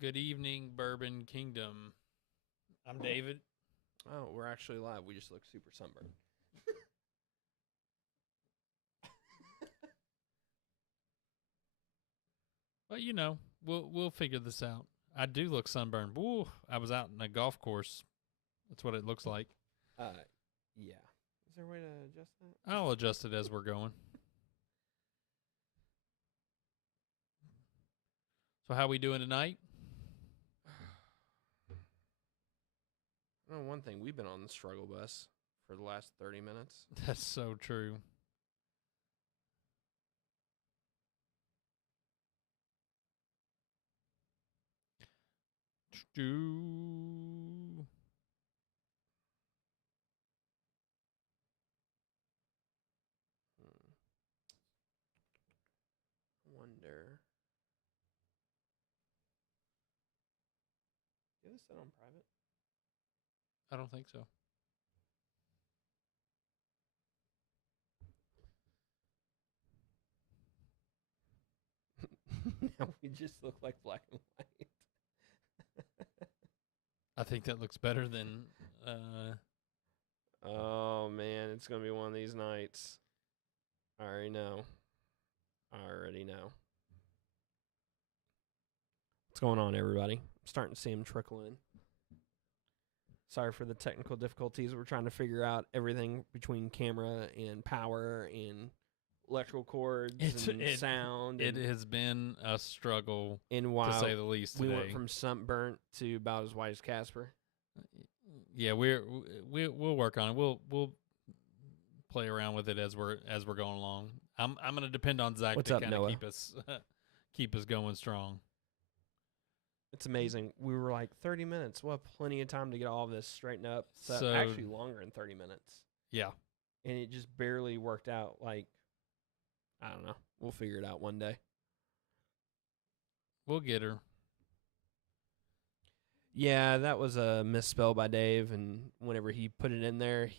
Good evening, Bourbon Kingdom. I'm David. Oh, we're actually live. We just look super sunburned. Well, you know, we'll figure this out. I do look sunburned. Ooh, I was out in a golf course. That's what it looks like. Yeah. Is there a way to adjust that? I'll adjust it as we're going. So how we doing tonight? I know one thing. We've been on the struggle bus for the last 30 minutes. That's so true. Do Wonder. You have this set on private? I don't think so. Now we just look like black and white. I think that looks better than Oh, man. It's going to be one of these nights. I already know. What's going on, everybody? I'm starting to see them trickle in. Sorry for the technical difficulties. We're trying to figure out everything between camera and power and electrical cords and sound. It has been a struggle, and to say the least, today. We went from sunburnt to about as white as Casper. Yeah, we'll work on it. We'll play around with it as we're going along. I'm going to depend on Zach to kind of keep us going strong. It's amazing. We were like 30 minutes. We'll have plenty of time to get all of this straightened up. So actually longer than 30 minutes. Yeah. And it just barely worked out. Like, I don't know. We'll figure it out one day. We'll get her. Yeah, that was a misspell by Dave, and whenever he put it in there,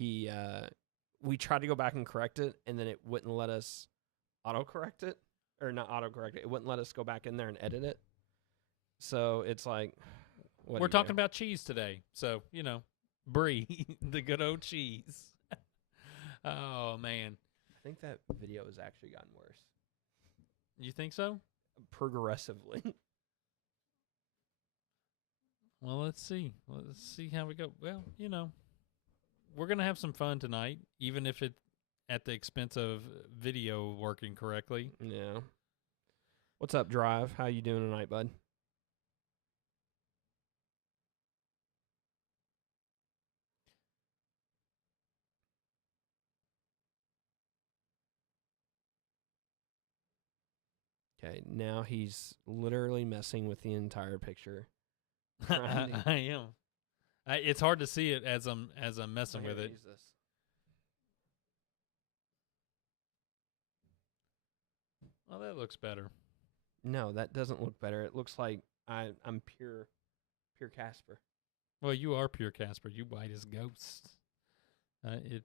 we tried to go back and correct it, and then it wouldn't let us autocorrect it, or not autocorrect it. It wouldn't let us go back in there and edit it. So it's like, we're talking about cheese today, so brie, the good old cheese. Oh man, I think that video has actually gotten worse. You think so? Progressively. Well, let's see. Let's see how we go. Well, we're going to have some fun tonight, even if it's at the expense of video working correctly. Yeah. What's up, Drive? How you doing tonight, bud? Okay, now he's literally messing with the entire picture. I am. It's hard to see it as I'm messing with it. Use this. Well, that looks better. No, that doesn't look better. It looks like I'm pure Casper. Well, you are pure Casper. You white as ghosts. It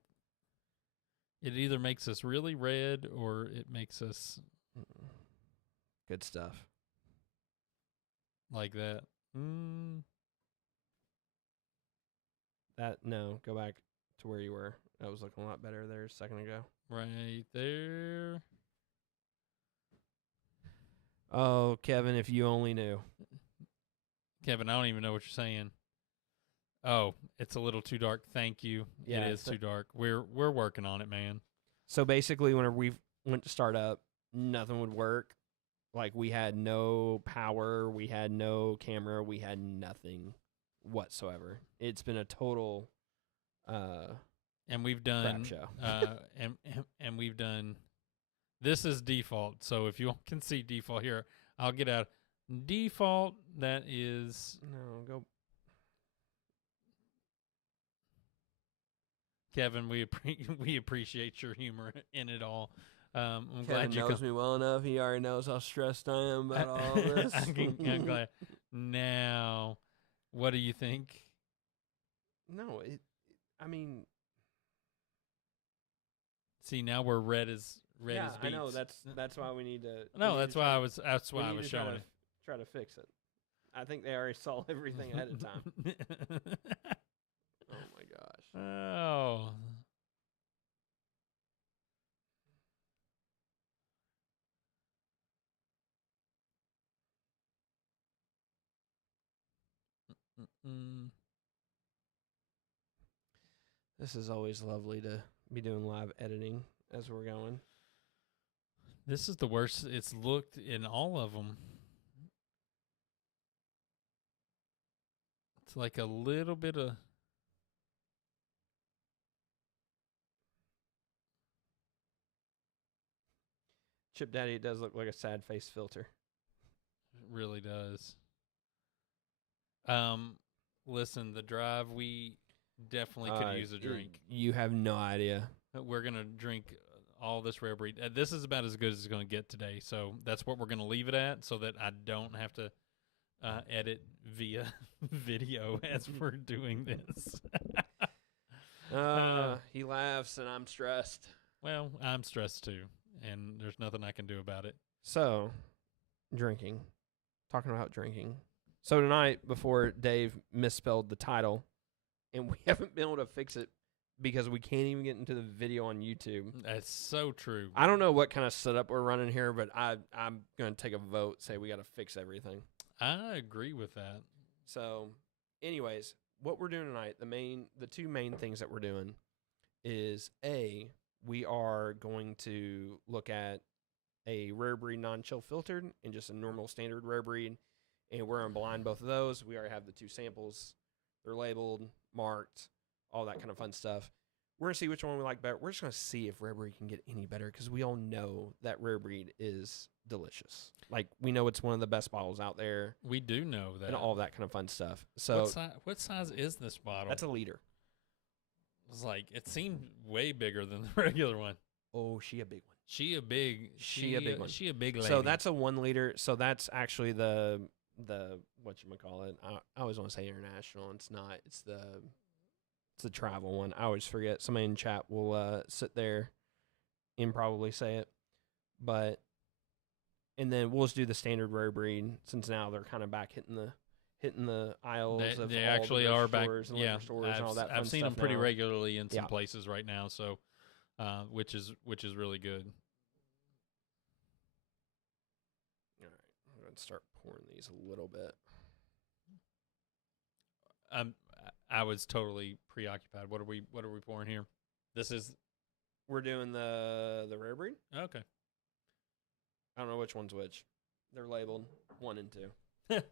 either makes us really red or it makes us good stuff like that. Go back to where you were. That was looking a lot better there a second ago. Right there. Oh, Kevin, if you only knew. Kevin, I don't even know what you're saying. Oh, it's a little too dark. Thank you. Yeah, it is too dark. We're working on it, man. So basically, whenever we went to start up, nothing would work. Like, we had no power, we had no camera, we had nothing whatsoever. It's been a total and we've done crap show. and we've done. This is default. So if you can see default here, I'll get out default. That is go. Kevin, we appreciate your humor in it all. I'm Kevin glad you knows me well enough. He already knows how stressed I am about all this. I'm glad. Now, what do you think? No, I mean, see, now we're red as beets. I know. That's why we need to. No, that's why I was showing it. Try to fix it. I think they already saw everything ahead of time. Oh my gosh. Oh. This is always lovely to be doing live editing as we're going. This is the worst it's looked in all of them. It's like a little bit of... Chip Daddy, it does look like a sad face filter. It really does. Listen, the drive, we definitely could use a drink. You have no idea. We're going to drink all this rare breed. This is about as good as it's going to get today, so that's what we're going to leave it at so that I don't have to edit via video as we're doing this. He laughs and I'm stressed. Well, I'm stressed too, and there's nothing I can do about it. So, drinking. Talking about drinking. So tonight, before Dave misspelled the title, and we haven't been able to fix it because we can't even get into the video on YouTube. That's so true. I don't know what kind of setup we're running here, but I'm going to take a vote, say we got to fix everything. I agree with that. So, anyways, what we're doing tonight, the two main things that we're doing is, A, we are going to look at a rare breed non-chill filtered and just a normal standard rare breed, and we're going to blind both of those. We already have the two samples. They're labeled, marked, all that kind of fun stuff. We're going to see which one we like better. We're just going to see if rare breed can get any better because we all know that rare breed is delicious. Like, we know it's one of the best bottles out there. We do know that. And all that kind of fun stuff. So what size is this bottle? That's a liter. It's like, it seemed way bigger than the regular one. Oh, she a big one. She a big one. She a big lady. So that's a 1 liter. So that's actually the whatchamacallit. I always want to say international. It's not. It's the travel one. I always forget. Somebody in chat will sit there and probably say it. And then we'll just do the standard rare breed since now they're kind of back hitting the aisles of they all actually the are back. stores and Yeah, liquor stores and all that fun I've seen stuff them pretty now. regularly in some places right now. So, which is really good. All right, I'm gonna start pouring these a little bit. I was totally preoccupied. What are we pouring here? We're doing the rare breed. Okay. I don't know which one's which. They're labeled 1 and 2.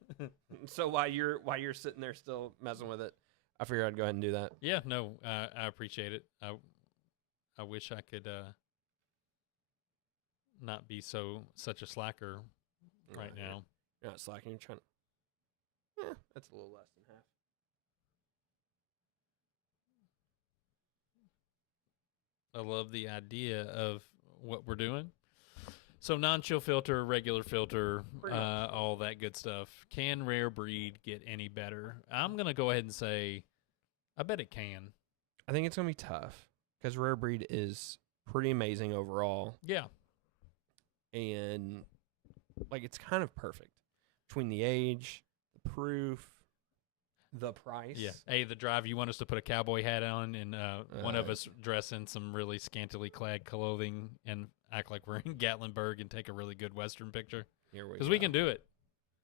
So while you're sitting there still messing with it, I figured I'd go ahead and do that. Yeah, no, I appreciate it. I wish I could not be such a slacker right now. You're not slacking. You're trying to. That's a little less than half. I love the idea of what we're doing. So non-chill filter, regular filter, all that good stuff. Can rare breed get any better? I'm going to go ahead and say I bet it can. I think it's going to be tough because rare breed is pretty amazing overall. Yeah. And, like, it's kind of perfect between the age, the proof, the price. Yeah. Hey, the drive, you want us to put a cowboy hat on and one of us dress in some really scantily clad clothing and act like we're in Gatlinburg and take a really good Western picture? Here we go. Because we can do it.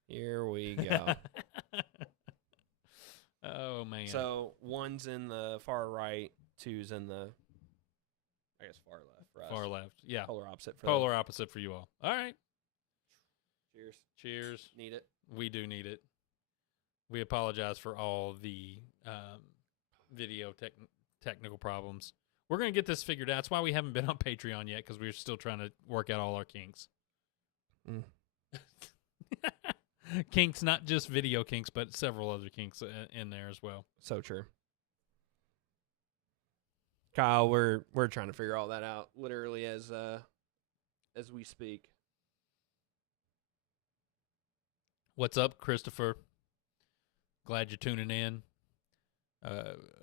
Here we go. Oh, man. So 1's in the far right, 2's in the, I guess, far left for us. Far left. Yeah. Polar opposite for Polar opposite for you all. All right. Cheers. Cheers. Need it. We do need it. We apologize for all the video technical problems. We're going to get this figured out. That's why we haven't been on Patreon yet, because we're still trying to work out all our kinks. Mm. Kinks, not just video kinks, but several other kinks in there as well. So true. Kyle, we're trying to figure all that out literally as we speak. What's up, Christopher? Glad you're tuning in.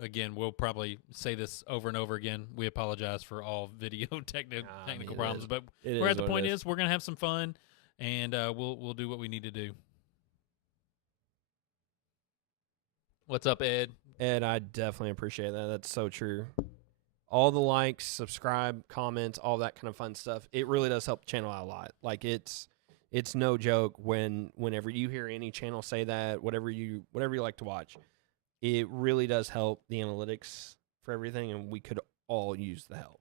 Again, we'll probably say this over and over again. We apologize for all video technical problems, but we're at the point is we're gonna have some fun, and we'll do what we need to do. What's up, Ed? Ed, I definitely appreciate that. That's so true. All the likes, subscribe, comments, all that kind of fun stuff. It really does help the channel out a lot. Like it's no joke whenever you hear any channel say that, whatever you like to watch, it really does help the analytics for everything, and we could all use the help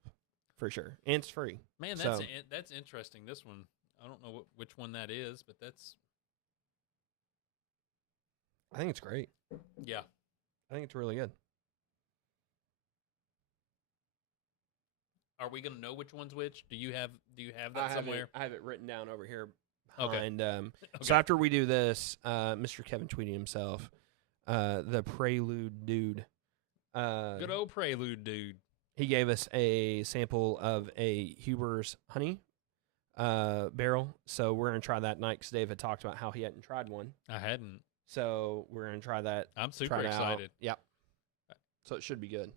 for sure. And it's free. Man, that's interesting. This one, I don't know which one that is, but I think it's great. Yeah. I think it's really good. Are we gonna know which one's which? Do you have that somewhere? I have it written down over here. Behind, okay. So after we do this, Mr. Kevin tweeted himself, the Prelude dude. Good old Prelude dude. He gave us a sample of a Huber's honey barrel. So we're gonna try that tonight because Dave had talked about how he hadn't tried one. I hadn't. So we're gonna try that. I'm super excited. Yep. So it should be good.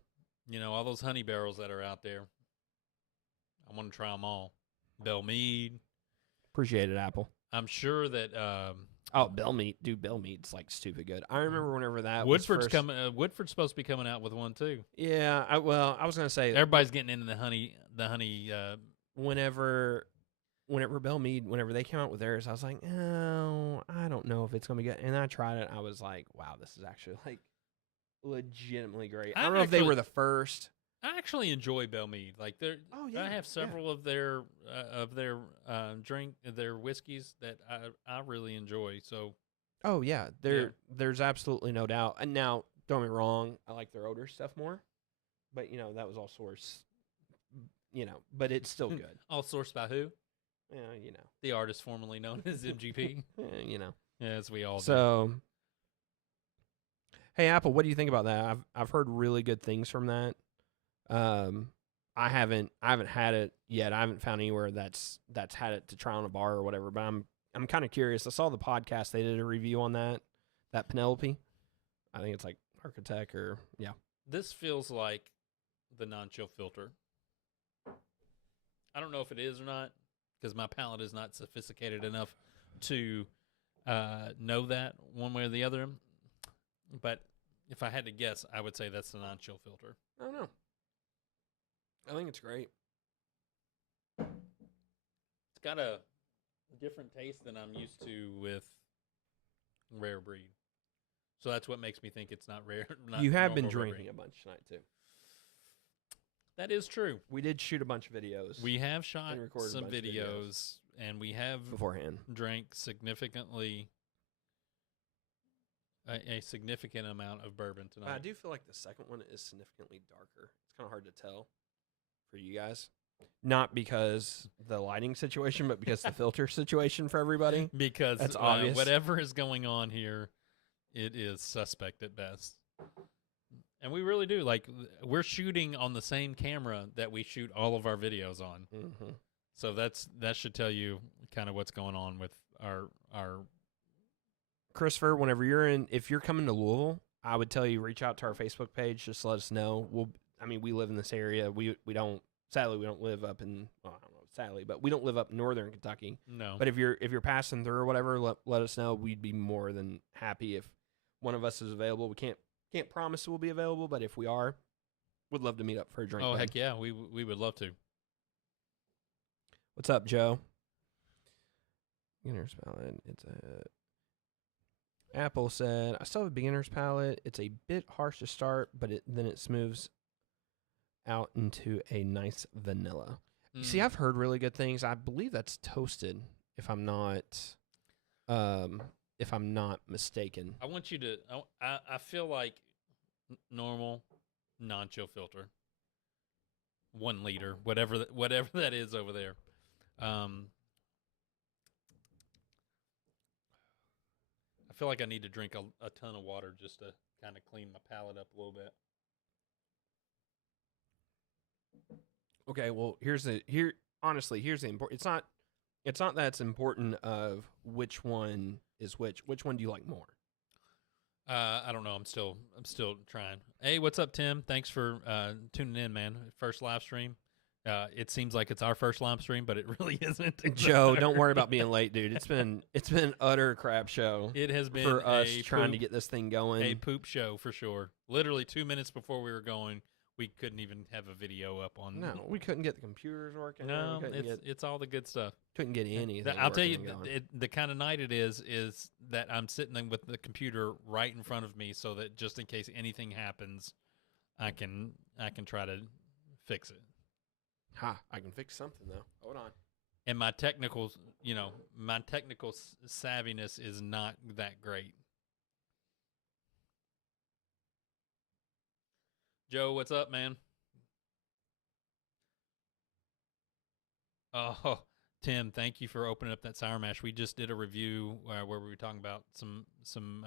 You know, all those honey barrels that are out there. I want to try them all. Bell Mead. Appreciate it, Apple. I'm sure that. Bell Mead, dude. Bell Mead's like stupid good. I remember whenever that Woodford's coming. Woodford's supposed to be coming out with one too. Yeah. I was gonna say everybody's getting into the honey. Whenever Bell Mead, whenever they came out with theirs, I was like, oh, I don't know if it's gonna be good. And I tried it. I was like, wow, this is actually like legitimately great. I don't know if they were the first. I actually enjoy Bell Mead. Like I have several of their whiskeys that I really enjoy. So. Oh yeah, there's absolutely no doubt. And now, don't get me wrong, I like their older stuff more, but that was all sourced. But it's still good. All sourced by who? Yeah, the artist formerly known as MGP. As we all do. So, hey Apple, what do you think about that? I've heard really good things from that. I haven't had it yet. I haven't found anywhere that's had it to try on a bar or whatever. But I'm kind of curious. I saw the podcast; they did a review on that Penelope. I think it's like Architect or yeah. This feels like the non-chill filter. I don't know if it is or not because my palate is not sophisticated enough to know that one way or the other. But if I had to guess, I would say that's the non-chill filter. I don't know. I think it's great. It's got a different taste than I'm used to with Rare Breed. So that's what makes me think it's not rare. You have been drinking a bunch tonight, too. That is true. We did shoot a bunch of videos. We have shot some videos, and we have beforehand drank significantly a significant amount of bourbon tonight. I do feel like the second one is significantly darker. It's kind of hard to tell for you guys. Not because the lighting situation, but because the filter situation for everybody. Because that's obvious. Whatever is going on here, it is suspect at best. And we really do. Like, we're shooting on the same camera that we shoot all of our videos on. Mm-hmm. So that should tell you kind of what's going on with our Christopher, if you're coming to Louisville, I would tell you reach out to our Facebook page. Just let us know. We live in this area. We don't live up in, well, I don't know, sadly, but we don't live up northern Kentucky. No. But if you're passing through or whatever, let us know. We'd be more than happy if one of us is available. We can't promise we'll be available, but if we are, we'd love to meet up for a drink. Oh, heck yeah, we would love to. What's up, Joe? Beginner's palate. It's a Apple said, I still have a beginner's palate. It's a bit harsh to start, but then it smooths out into a nice vanilla. You see, I've heard really good things. I believe that's toasted, if I'm not mistaken. I want you to. I feel like normal, non-chill filter, 1 liter, whatever that is over there. I feel like I need to drink a ton of water just to kind of clean my palate up a little bit. Okay, well, honestly, here's the important. It's not that it's important of which one is which. Which one do you like more? I don't know. I'm still trying. Hey, what's up, Tim? Thanks for tuning in, man. First live stream. It seems like it's our first live stream, but it really isn't. Joe, don't worry about being late, dude. It's been an utter crap show. It has been for us trying to get this thing going. A poop show for sure. Literally 2 minutes before we were going, we couldn't even have a video up on. No, we couldn't get the computers working. No, it's all the good stuff. Couldn't get anything. I'll tell you, the kind of night it is that I'm sitting with the computer right in front of me, so that just in case anything happens, I can try to fix it. I can fix something though. Hold on. And my technical savviness is not that great. Joe, what's up, man? Oh, Tim, thank you for opening up that sour mash. We just did a review where we were talking about some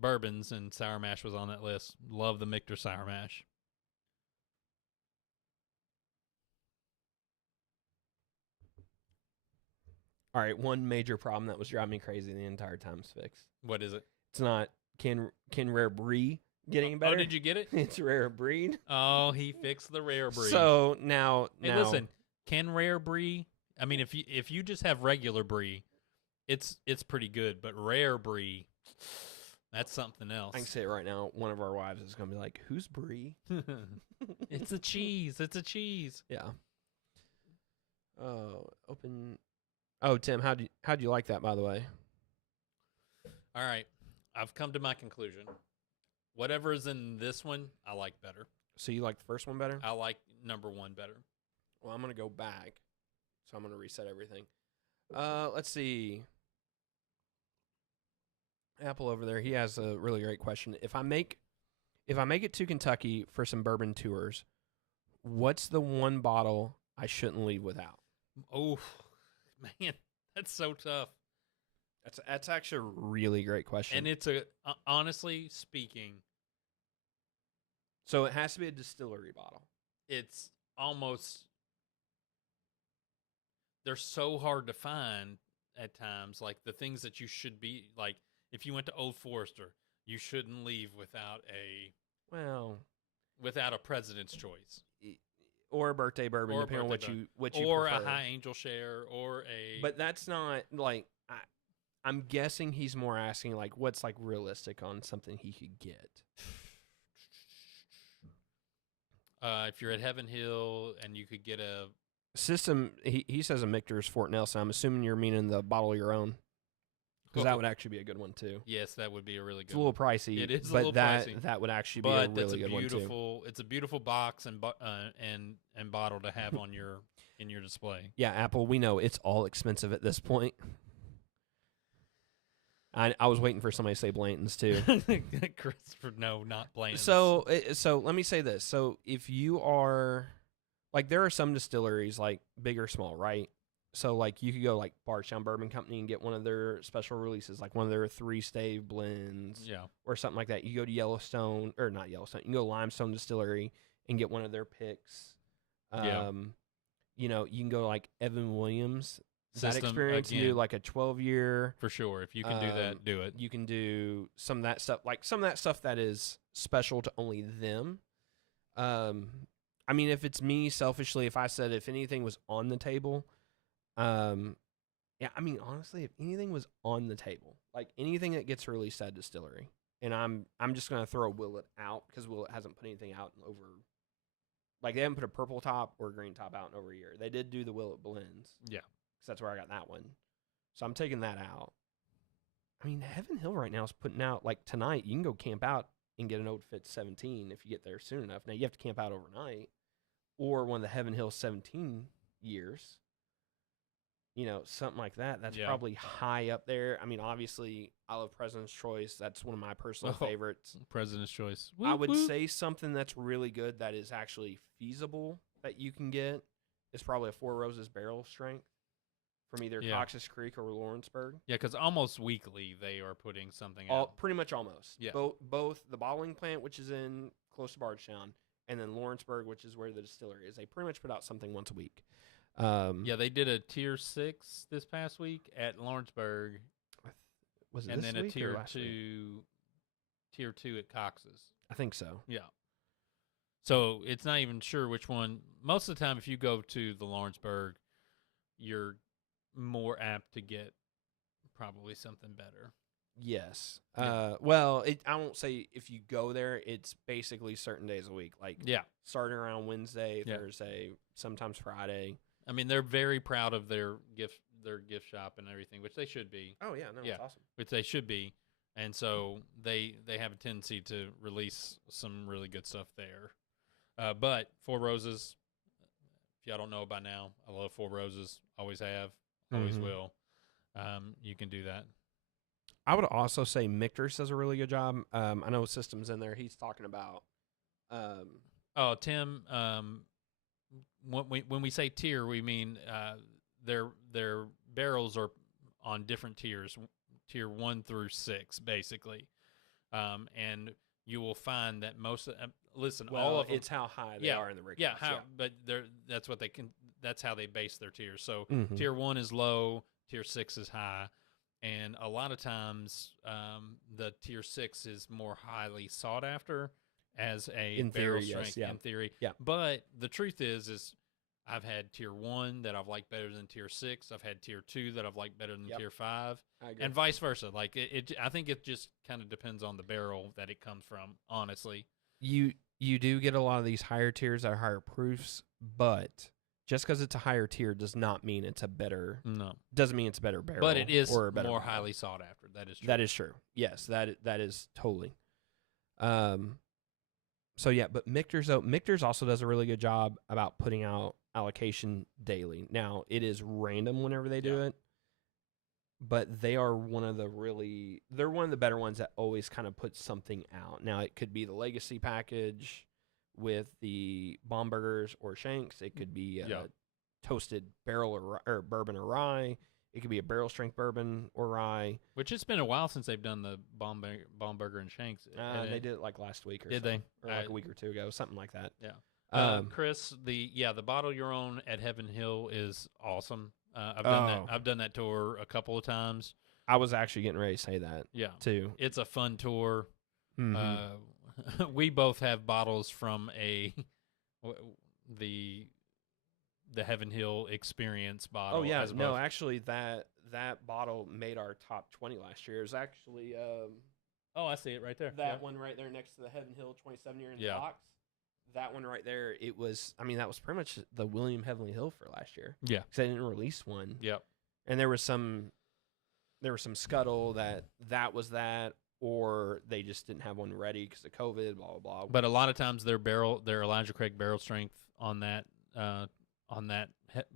bourbons, and sour mash was on that list. Love the Mitcher sour mash. All right, one major problem that was driving me crazy the entire time is fixed. What is it? It's not can Rare Brie get any better? Oh, did you get it? It's Rare Breed. Oh, he fixed the Rare Brie. So now, listen, can Rare Brie? I mean, if you just have regular Brie, it's pretty good. But Rare Brie, that's something else. I can say it right now. One of our wives is going to be like, "Who's Brie?" It's a cheese. It's a cheese. Yeah. Open. Oh, Tim, how'd you like that, by the way? All right. I've come to my conclusion. Whatever is in this one, I like better. So you like the first one better? I like number one better. Well, I'm going to go back. So I'm going to reset everything. Let's see. Apple over there, he has a really great question. If I make it to Kentucky for some bourbon tours, what's the one bottle I shouldn't leave without? Oh, man, that's so tough. That's actually a really great question. And it's honestly speaking. So it has to be a distillery bottle. It's almost, they're so hard to find at times. Like the things that you should be, like if you went to Old Forester, you shouldn't leave without a President's Choice. Or a birthday bourbon, or depending on what you or prefer. A High Angel Share, or a. But that's not like I'm guessing he's more asking like what's like realistic on something he could get. If you're at Heaven Hill and you could get a system, he says a Michter's Fort Nelson. I'm assuming you're meaning the bottle of your own. Because that would actually be a good one too. Yes, that would be a really good. It's a little pricey. It is, but a little pricey. That would actually be a really good one too. It's a beautiful box and bottle to have on in your display. Yeah, Apple. We know it's all expensive at this point. I was waiting for somebody to say Blanton's too. Christopher, no, not Blanton's. So let me say this. So if you are like, there are some distilleries like big or small, right? So, like, you could go, like, Bardstown Bourbon Company and get one of their special releases, like one of their 3-stave blends or something like that. You go to Yellowstone, or not Yellowstone, you can go to Limestone Distillery and get one of their picks. You know, you can go to, like, Evan Williams. That experience, again, you do, like, a 12-year. For sure. If you can do that, do it. You can do some of that stuff, like some of that stuff that is special to only them. I mean, if it's me, selfishly, if I said if anything was on the table... yeah, I mean, honestly, if anything was on the table, like anything that gets released at distillery, and I'm just going to throw Willet out because Willet hasn't put anything out in over, like they haven't put a purple top or a green top out in over a year. They did do the Willet blends. Yeah. Because that's where I got that one. So I'm taking that out. I mean, Heaven Hill right now is putting out, like tonight, you can go camp out and get an Old Fitz 17 if you get there soon enough. Now, you have to camp out overnight or one of the Heaven Hill 17 years. You know, something like that. That's probably high up there. I mean, obviously, I love President's Choice. That's one of my personal favorites. President's Choice. I would say something that's really good that is actually feasible that you can get is probably a Four Roses barrel strength from either Cox's Creek or Lawrenceburg. Yeah, because almost weekly they are putting something out. Pretty much almost. Yeah. Both the bottling plant, which is in close to Bardstown, and then Lawrenceburg, which is where the distillery is. They pretty much put out something once a week. They did a tier 6 this past week at Lawrenceburg. Was it and this then week a tier 2 at Cox's. I think so. Yeah. So it's not even sure which one. Most of the time, if you go to the Lawrenceburg, you're more apt to get probably something better. Yes. Well, I won't say if you go there, it's basically certain days a week. Like starting around Wednesday, Thursday, sometimes Friday. I mean, they're very proud of their gift shop and everything, which they should be. Oh yeah, no, it's awesome. Which they should be. And so they have a tendency to release some really good stuff there. But Four Roses, if y'all don't know by now, I love Four Roses. Always have, always will. You can do that. I would also say Mitcher does a really good job. I know System's in there. He's talking about. Tim. When we say tier, we mean their barrels are on different tiers, tier 1 through 6, basically. And you will find that most of all of them, it's how high they are in the rig. But that's what they can. That's how they base their tiers. So tier 1 is low, tier 6 is high, and a lot of times the tier 6 is more highly sought after as a barrel strength in theory. Yeah. But the truth is I've had tier 1 that I've liked better than tier 6. I've had tier 2 that I've liked better than tier 5, and vice versa. Like I think it just kind of depends on the barrel that it comes from. Honestly, you do get a lot of these higher tiers that are higher proofs, but just because it's a higher tier does not mean it's a better. No, doesn't mean it's a better barrel. But it is or a better more barrel. highly sought after. That is true. That is true. Yes, that is totally. So yeah, but Mitcher's also does a really good job about putting out allocation daily. Now it is random whenever they do it, but they are one of the better ones that always kind of put something out. Now it could be the legacy package with the Bomburgers or Shanks. It could be a toasted barrel or bourbon or rye. It could be a barrel strength bourbon or rye. Which it's been a while since they've done the Bomburger and Shanks. They did it like last week or did they? Or like a week or two ago, something like that. Yeah. Chris, the bottle your own at Heaven Hill is awesome. I've done that tour a couple of times. I was actually getting ready to say that. Yeah, too. It's a fun tour. We both have bottles from the Heaven Hill Experience bottle. Oh yeah, no, actually that bottle made our top 20 last year. It was actually I see it right there. That one right there next to the Heaven Hill 27 year in the box. That one right there, it was. I mean, that was pretty much the William Heavenly Hill for last year. Yeah, because they didn't release one. Yep. And there was some scuttle that was that, or they just didn't have one ready because of COVID. Blah blah blah. But a lot of times their Elijah Craig barrel strength on that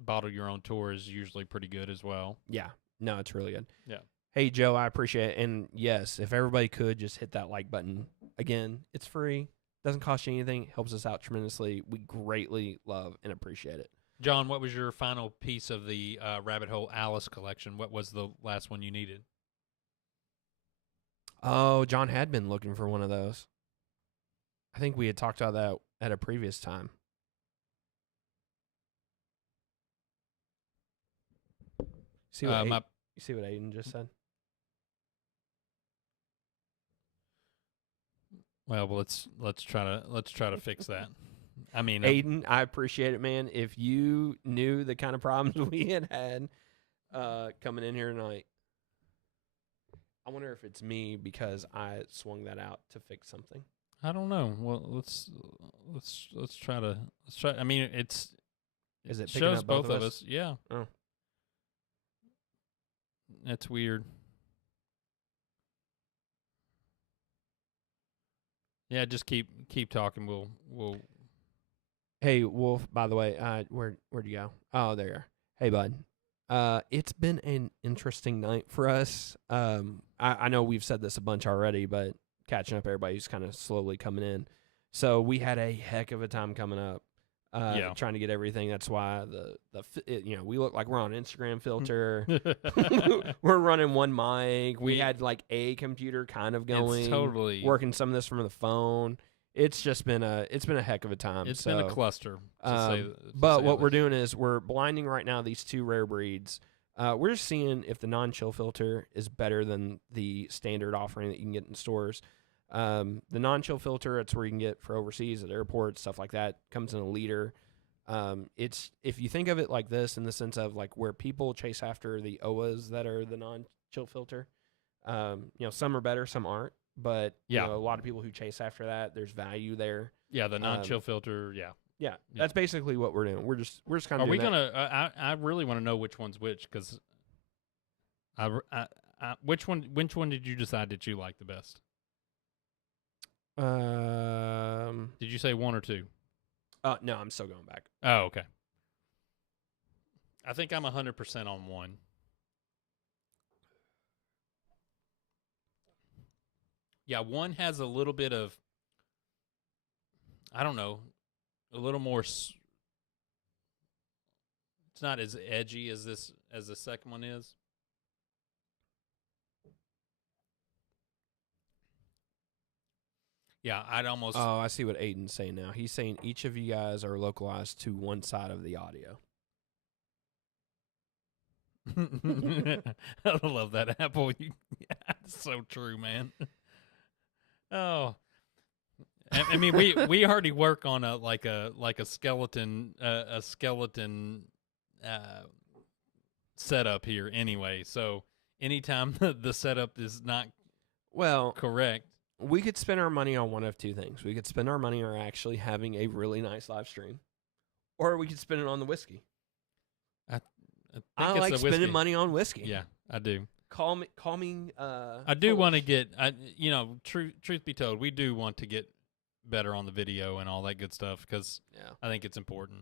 bottle your own tour is usually pretty good as well. Yeah, no, it's really good. Yeah. Hey Joe, I appreciate it, and yes, if everybody could just hit that like button again, it's free. Doesn't cost you anything. Helps us out tremendously. We greatly love and appreciate it. John, what was your final piece of the Rabbit Hole Alice collection? What was the last one you needed? Oh, John had been looking for one of those. I think we had talked about that at a previous time. You see what Aiden just said? Well, let's try to fix that. I mean, Aiden, I appreciate it, man. If you knew the kind of problems we had coming in here tonight, I wonder if it's me because I swung that out to fix something. I don't know. Well, let's try. I mean, it shows up both of us. Yeah. Oh, that's weird. Yeah, just keep talking. We'll. Hey Wolf, by the way, where'd you go? Oh, there you are. Hey bud. It's been an interesting night for us. I know we've said this a bunch already, but catching up everybody who's kind of slowly coming in. So we had a heck of a time coming up. Trying to get everything. That's why we look like we're on Instagram filter. We're running one mic. We had like a computer kind of going. It's totally working some of this from the phone. It's just been a heck of a time. It's been a cluster. But what we're doing is we're blinding right now these two rare breeds. We're just seeing if the non-chill filter is better than the standard offering that you can get in stores. The non-chill filter, it's where you can get for overseas at airports, stuff like that. Comes in a liter. It's if you think of it like this, in the sense of like where people chase after the OAs that are the non-chill filter. Some are better, some aren't. But a lot of people who chase after that, there's value there. Yeah, the non-chill filter. Yeah, that's basically what we're doing. We're just kind of. Are we gonna? I really want to know which one's which, because which one did you decide that you like the best? Did you say 1 or 2? No, I'm still going back. Oh, okay. I think I'm 100% on 1. Yeah, 1 has a little bit of, I don't know, a little more. It's not as edgy as the second one is. Yeah, I'd almost. Oh, I see what Aiden's saying now. He's saying each of you guys are localized to one side of the audio. I love that, Apple. It's so true, man. Oh, I mean, we already work on a skeleton setup here anyway. So anytime the setup is not correct. We could spend our money on one of two things. We could spend our money on actually having a really nice live stream, or we could spend it on the whiskey. I like spending money on whiskey. Yeah, I do. Call me. I do want to get. Truth be told, we do want to get better on the video and all that good stuff, because I think it's important,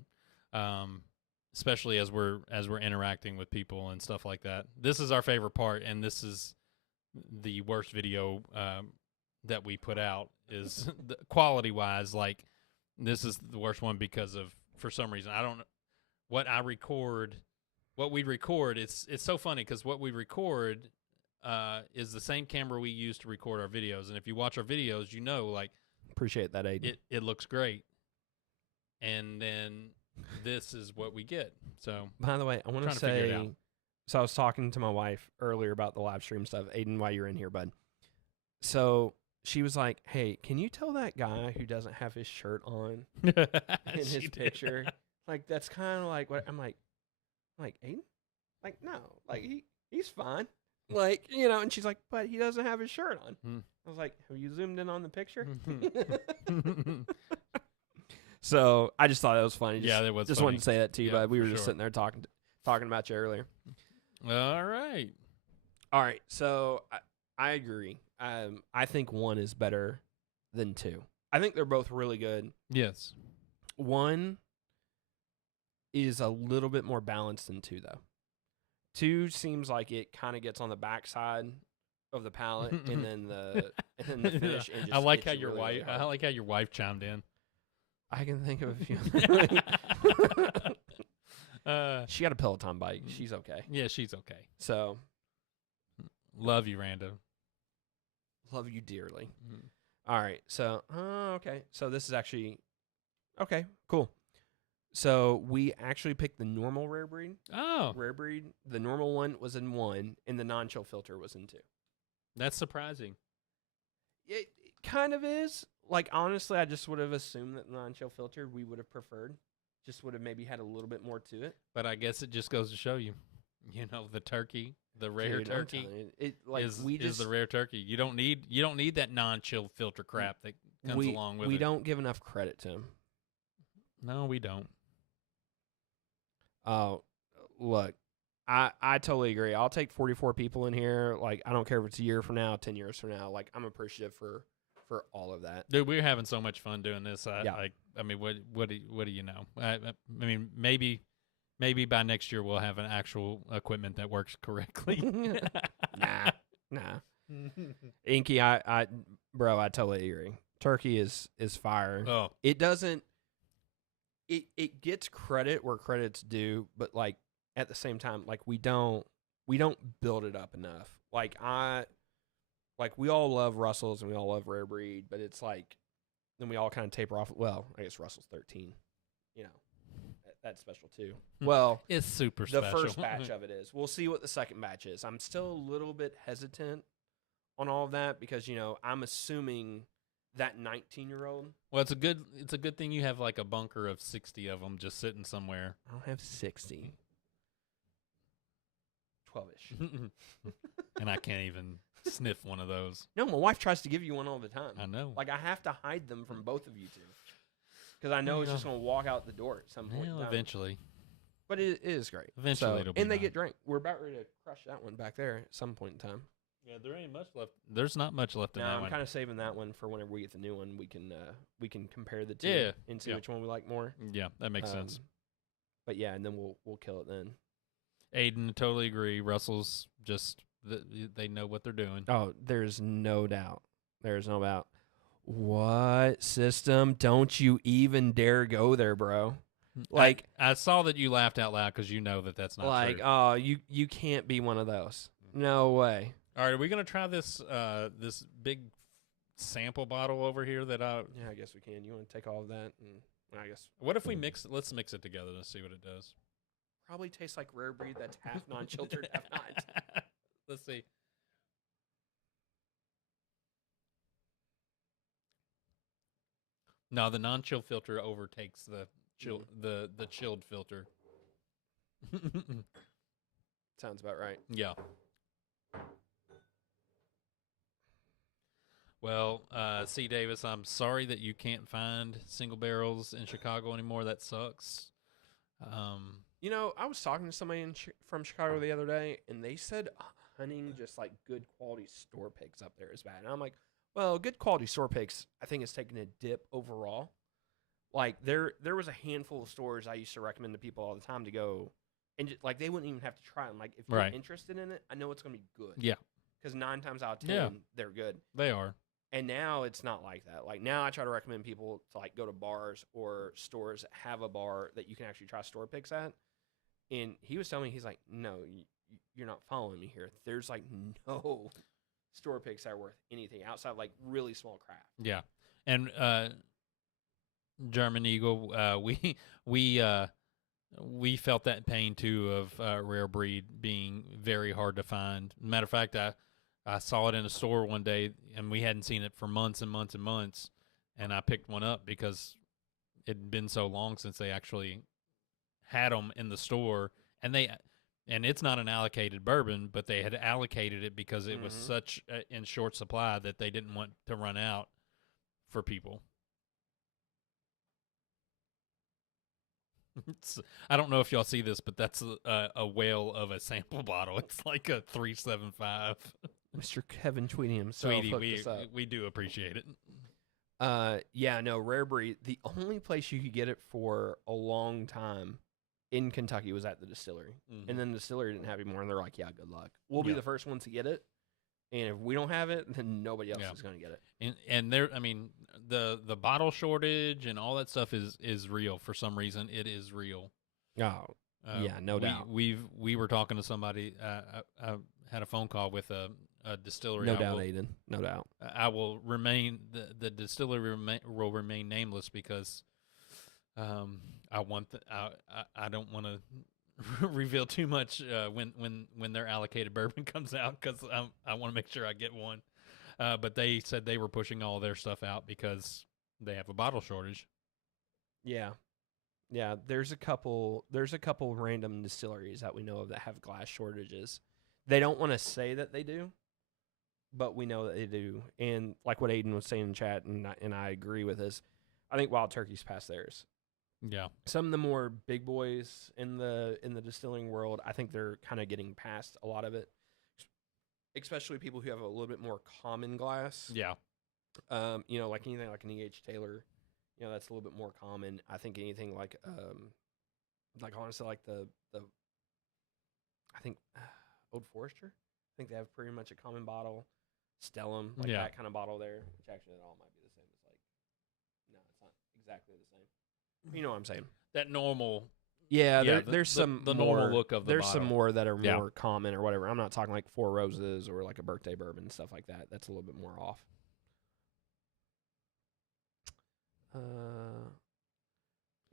especially as we're interacting with people and stuff like that. This is our favorite part, and this is the worst video that we put out, is quality wise. Like, this is the worst one because of, for some reason, I don't know what we record. It's so funny, because what we record is the same camera we use to record our videos, and if you watch our videos, like, appreciate that, Aiden. It looks great, and then this is what we get. So, by the way, I want to say, so I was talking to my wife earlier about the live stream stuff, Aiden, while you're in here, bud. So she was like, "Hey, can you tell that guy who doesn't have his shirt on in his picture? Like, that's kind of like what I'm like, Aiden? Like, no, like he's fine. Like, and she's like, but he doesn't have his shirt on. I was like, have you zoomed in on the picture? So I just thought that was funny. That was just funny. wanted to say that to you, but we were just sitting there talking about you earlier. All right. So I agree. I think 1 is better than 2. I think they're both really good. Yes. 1 is a little bit more balanced than 2, though. 2 seems like it kind of gets on the backside of the palate, and then the finish. I like how your wife. I like how your wife chimed in. I can think of a few. She got a Peloton bike. She's okay. Yeah, she's okay. So, love you, Rando. Love you dearly. Mm-hmm. All right. So, okay. So this is actually okay. Cool. So we actually picked the normal rare breed. Oh. Rare breed. The normal one was in 1, and the non-chill filter was in 2. That's surprising. It kind of is. Like, honestly, I just would have assumed that non-chill filter we would have preferred. Just would have maybe had a little bit more to it. But I guess it just goes to show you, the turkey, the rare turkey, is the rare turkey. You don't need that non-chill filter crap that comes along with it. We don't give enough credit to him. No, we don't. Look, I totally agree. I'll take 44 people in here. Like, I don't care if it's a year from now, 10 years from now. Like, I'm appreciative for all of that. Dude, we're having so much fun doing this. I mean, what do you know? I mean, maybe by next year we'll have an actual equipment that works correctly. Nah. Inky, I totally agree. Turkey is fire. Oh, it doesn't. It gets credit where credit's due, but like at the same time, like we don't build it up enough. Like we all love Russells and we all love rare breed, but it's like then we all kind of taper off. Well, I guess Russell's 13. That's special too. Well, it's super special. The first batch of it is. We'll see what the second batch is. I'm still a little bit hesitant on all of that because, I'm assuming that 19-year-old. Well, it's a good thing you have like a bunker of 60 of them just sitting somewhere. I don't have 60. 12-ish. And I can't even sniff one of those. No, my wife tries to give you one all the time. I know. Like, I have to hide them from both of you two. Because I know it's just going to walk out the door at some point. Well, eventually. But it is great. Eventually it'll be and they get drank. We're about ready to crush that one back there at some point in time. Yeah, there ain't much left. There's not much left in that one. I'm kind of saving that one for whenever we get the new one. We can compare the two and see which one we like more. Yeah, that makes sense. But yeah, and then we'll kill it then. Aiden, totally agree. Russell's just they know what they're doing. Oh, there's no doubt. There's no doubt. What system? Don't you even dare go there, bro. Like I saw that you laughed out loud because you know that's not like, true. Oh, you can't be one of those. No way. All right, are we gonna try this this big sample bottle over here that I? Yeah, I guess we can. You want to take all of that? And I guess. What if we mix? Let's mix it together and see what it does. Probably tastes like rare breed that's half non-filtered, half not. Let's see. No, the non-chill filter overtakes the chill the chilled filter. Sounds about right. Yeah. Well, C. Davis, I'm sorry that you can't find single barrels in Chicago anymore. That sucks. I was talking to somebody from Chicago the other day, and they said hunting just like good quality store picks up there is bad. And I'm like, well, good quality store picks, I think, is taking a dip overall. Like there was a handful of stores I used to recommend to people all the time to go, and like they wouldn't even have to try them. Like if you're interested in it, I know it's gonna be good. Yeah. Because 9 times out of 10, they're good. They are. And now it's not like that. Like now I try to recommend people to like go to bars or stores that have a bar that you can actually try store picks at. And he was telling me, he's like, no, you're not following me here. There's like no store picks that are worth anything outside of like really small craft. Yeah. And German Eagle, we felt that pain too of rare breed being very hard to find. Matter of fact, I saw it in a store one day, and we hadn't seen it for months and months and months, and I picked one up because it had been so long since they actually had them in the store, and it's not an allocated bourbon, but they had allocated it because it was such in short supply that they didn't want to run out for people. I don't know if y'all see this, but that's a whale of a sample bottle. It's like a 375. Mr. Kevin tweeting himself. Sweetie, we do appreciate it. Yeah, no, rare breed. The only place you could get it for a long time in Kentucky was at the distillery. And then the distillery didn't have it anymore, and they're like, yeah, good luck. We'll be the first ones to get it. And if we don't have it, then nobody else is going to get it. And there, I mean, the bottle shortage and all that stuff is real for some reason. It is real. Oh, yeah, no doubt. We were talking to somebody. I had a phone call with a distillery. No doubt, Aiden. No doubt. I will remain the distillery will remain nameless because I don't want to reveal too much when their allocated bourbon comes out because I want to make sure I get one. But they said they were pushing all their stuff out because they have a bottle shortage. Yeah. Yeah, there's a couple random distilleries that we know of that have glass shortages. They don't want to say that they do, but we know that they do. And like what Aiden was saying in chat, and I agree with this, I think Wild Turkey's past theirs. Yeah. Some of the more big boys in the distilling world, I think they're kind of getting past a lot of it, especially people who have a little bit more common glass. Yeah. Like anything like an E.H. Taylor, that's a little bit more common. I think anything like honestly, like the I think Old Forester, I think they have pretty much a common bottle. Stellum, like that kind of bottle there, which actually it all might be the same. It's like, no, it's not exactly the same. You know what I'm saying? That normal. Yeah, there's some the more, normal look of the there's bottle. some more that are more common or whatever. I'm not talking like Four Roses or like a birthday bourbon and stuff like that. That's a little bit more off.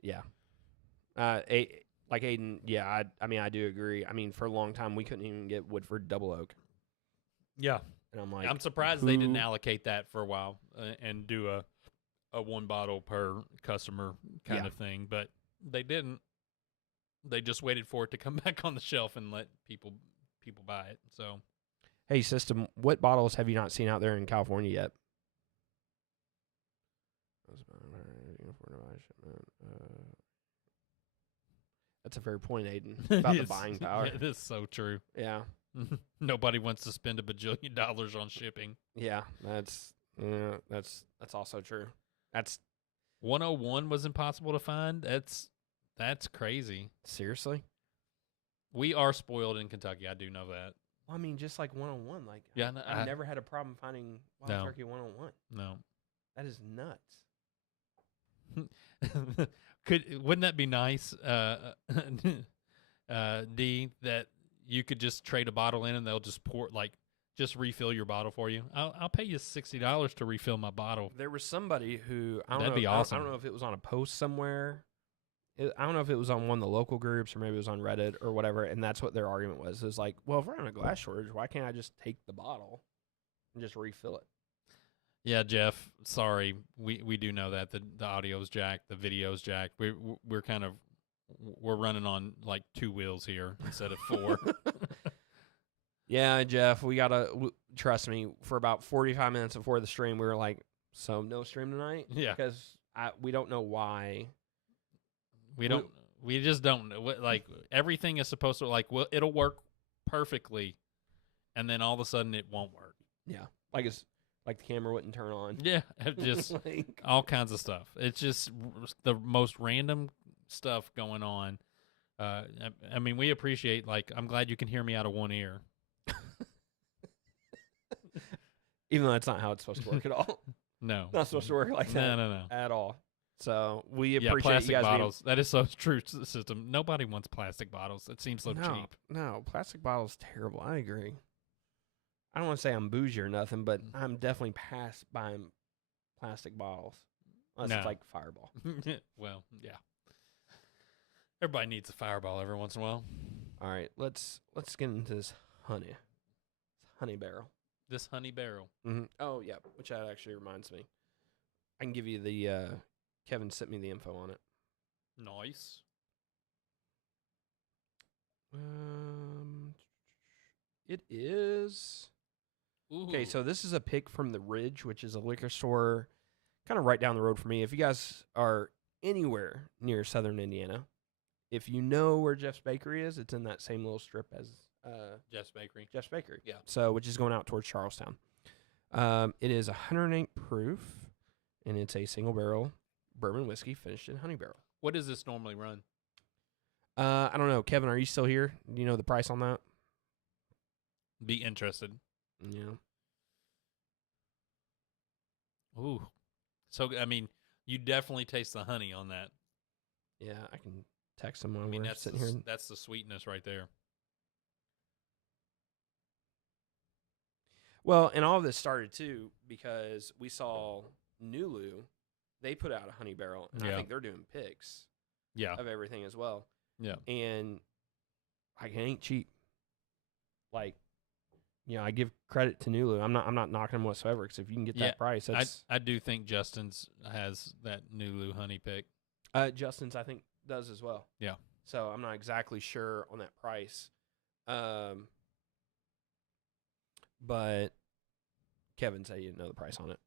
Yeah. Like Aiden, yeah, I mean, I do agree. I mean, for a long time, we couldn't even get Woodford Double Oak. Yeah. And I'm like, I'm surprised they didn't allocate that for a while and do a one bottle per customer kind of thing, but they didn't. They just waited for it to come back on the shelf and let people buy it. So, hey, system, what bottles have you not seen out there in California yet? That's a fair point, Aiden, about the buying power. Yeah, this is so true. Yeah. Nobody wants to spend $1 bajillion on shipping. Yeah, that's also true. That's 101 was impossible to find. That's crazy. Seriously? We are spoiled in Kentucky. I do know that. Well, I mean, just like 101. Like, yeah, I've never had a problem finding wild turkey 101. No. That is nuts. Wouldn't that be nice, D, that you could just trade a bottle in and they'll just just refill your bottle for you? I'll pay you $60 to refill my bottle. There was somebody who that'd be awesome. I don't know if it was on a post somewhere. I don't know if it was on one of the local groups or maybe it was on Reddit or whatever, and that's what their argument was. It was like, well, if we're on a glass shortage, why can't I just take the bottle and just refill it? Yeah, Jeff, sorry. We do know that the audio's jacked, the video's jacked. We're kind of running on like 2 wheels here instead of 4. Yeah, Jeff, we got to trust me, for about 45 minutes before the stream we were like, so no stream tonight? Yeah. Because we don't know why. We just don't know. Like, everything is supposed to, like, well, it'll work perfectly, and then all of a sudden it won't work. Yeah. Like the camera wouldn't turn on. Yeah, just all kinds of stuff. It's just the most random stuff going on. I mean, we appreciate, like, I'm glad you can hear me out of one ear. Even though that's not how it's supposed to work at all. No. Not supposed to work like that. No. At all. So we appreciate plastic you guys bottles. That is so true to the system. Nobody wants plastic bottles. It seems so cheap. No, plastic bottles terrible. I agree. I don't want to say I'm bougie or nothing, but I'm definitely past buying plastic bottles. Unless it's like Fireball. Well, yeah. Everybody needs a Fireball every once in a while. All right, let's get into this honey barrel. This honey barrel. Mm-hmm. Oh yeah, which that actually reminds me. I can give you the. Kevin sent me the info on it. Nice. It is. Ooh. Okay, so this is a pick from the Ridge, which is a liquor store kind of right down the road from me. If you guys are anywhere near Southern Indiana, if you know where Jeff's Bakery is, it's in that same little strip as Jeff's Bakery. Jeff's Bakery. Yeah. So, which is going out towards Charlestown. It is 108 proof, and it's a single barrel bourbon whiskey finished in honey barrel. What does this normally run? I don't know. Kevin, are you still here? Do you know the price on that? Be interested. Yeah. Ooh. So, I mean, you definitely taste the honey on that. Yeah, I can text him when we're sitting here. That's the sweetness right there. Well, and all of this started, too, because we saw Nulu. They put out a honey barrel, and I think they're doing picks of everything as well. Yeah. And it ain't cheap. Like, I give credit to Nulu. I'm not knocking them whatsoever, because if you can get that price, that's... I do think Justin's has that Nulu honey pick. Justin's, I think, does as well. Yeah. So I'm not exactly sure on that price. But Kevin said he didn't know the price on it.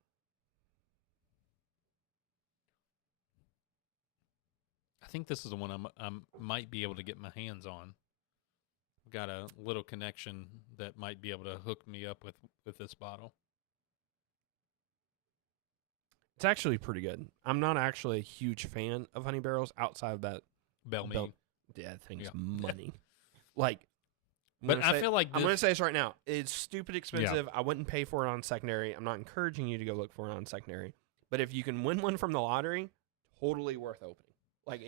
I think this is the one I might be able to get my hands on. Got a little connection that might be able to hook me up with this bottle. It's actually pretty good. I'm not actually a huge fan of honey barrels outside of that Bellmead. Yeah, that thing's money. Like, but I feel like I'm going to say this right now. It's stupid expensive. I wouldn't pay for it on secondary. I'm not encouraging you to go look for it on secondary. But if you can win one from the lottery, totally worth opening. Like,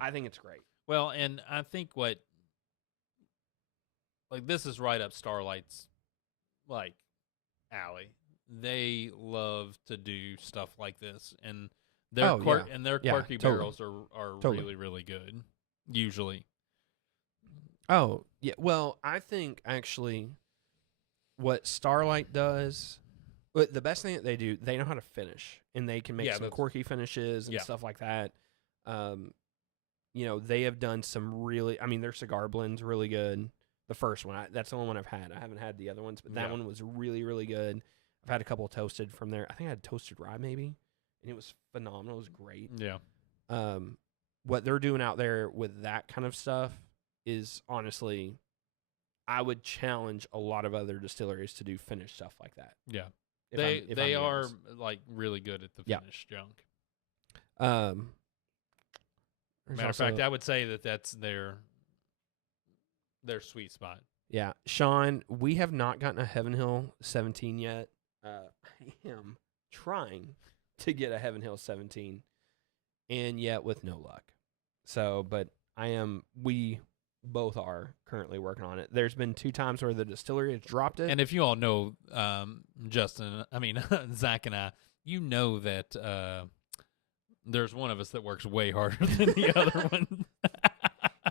I think it's great. Well, and I think this is right up Starlight's, alley. They love to do stuff like this, and their quirky barrels are really, really good, usually. Oh, yeah. Well, I think, actually, what Starlight does, but the best thing that they do, they know how to finish, and they can make some quirky finishes and stuff like that. They have done some really. I mean, their cigar blend's really good. The first one, that's the only one I've had. I haven't had the other ones, but that one was really, really good. I've had a couple toasted from there. I think I had toasted rye maybe, and it was phenomenal. It was great. Yeah. What they're doing out there with that kind of stuff is honestly, I would challenge a lot of other distilleries to do finished stuff like that. Yeah. They are like really good at the finished junk. Matter of fact, I would say that that's their sweet spot. Yeah. Sean, we have not gotten a Heaven Hill 17 yet. I am trying to get a Heaven Hill 17, and yet with no luck. So, but we both are currently working on it. There's been 2 times where the distillery has dropped it. And if you all know Zach and I, you know that there's one of us that works way harder than the other one.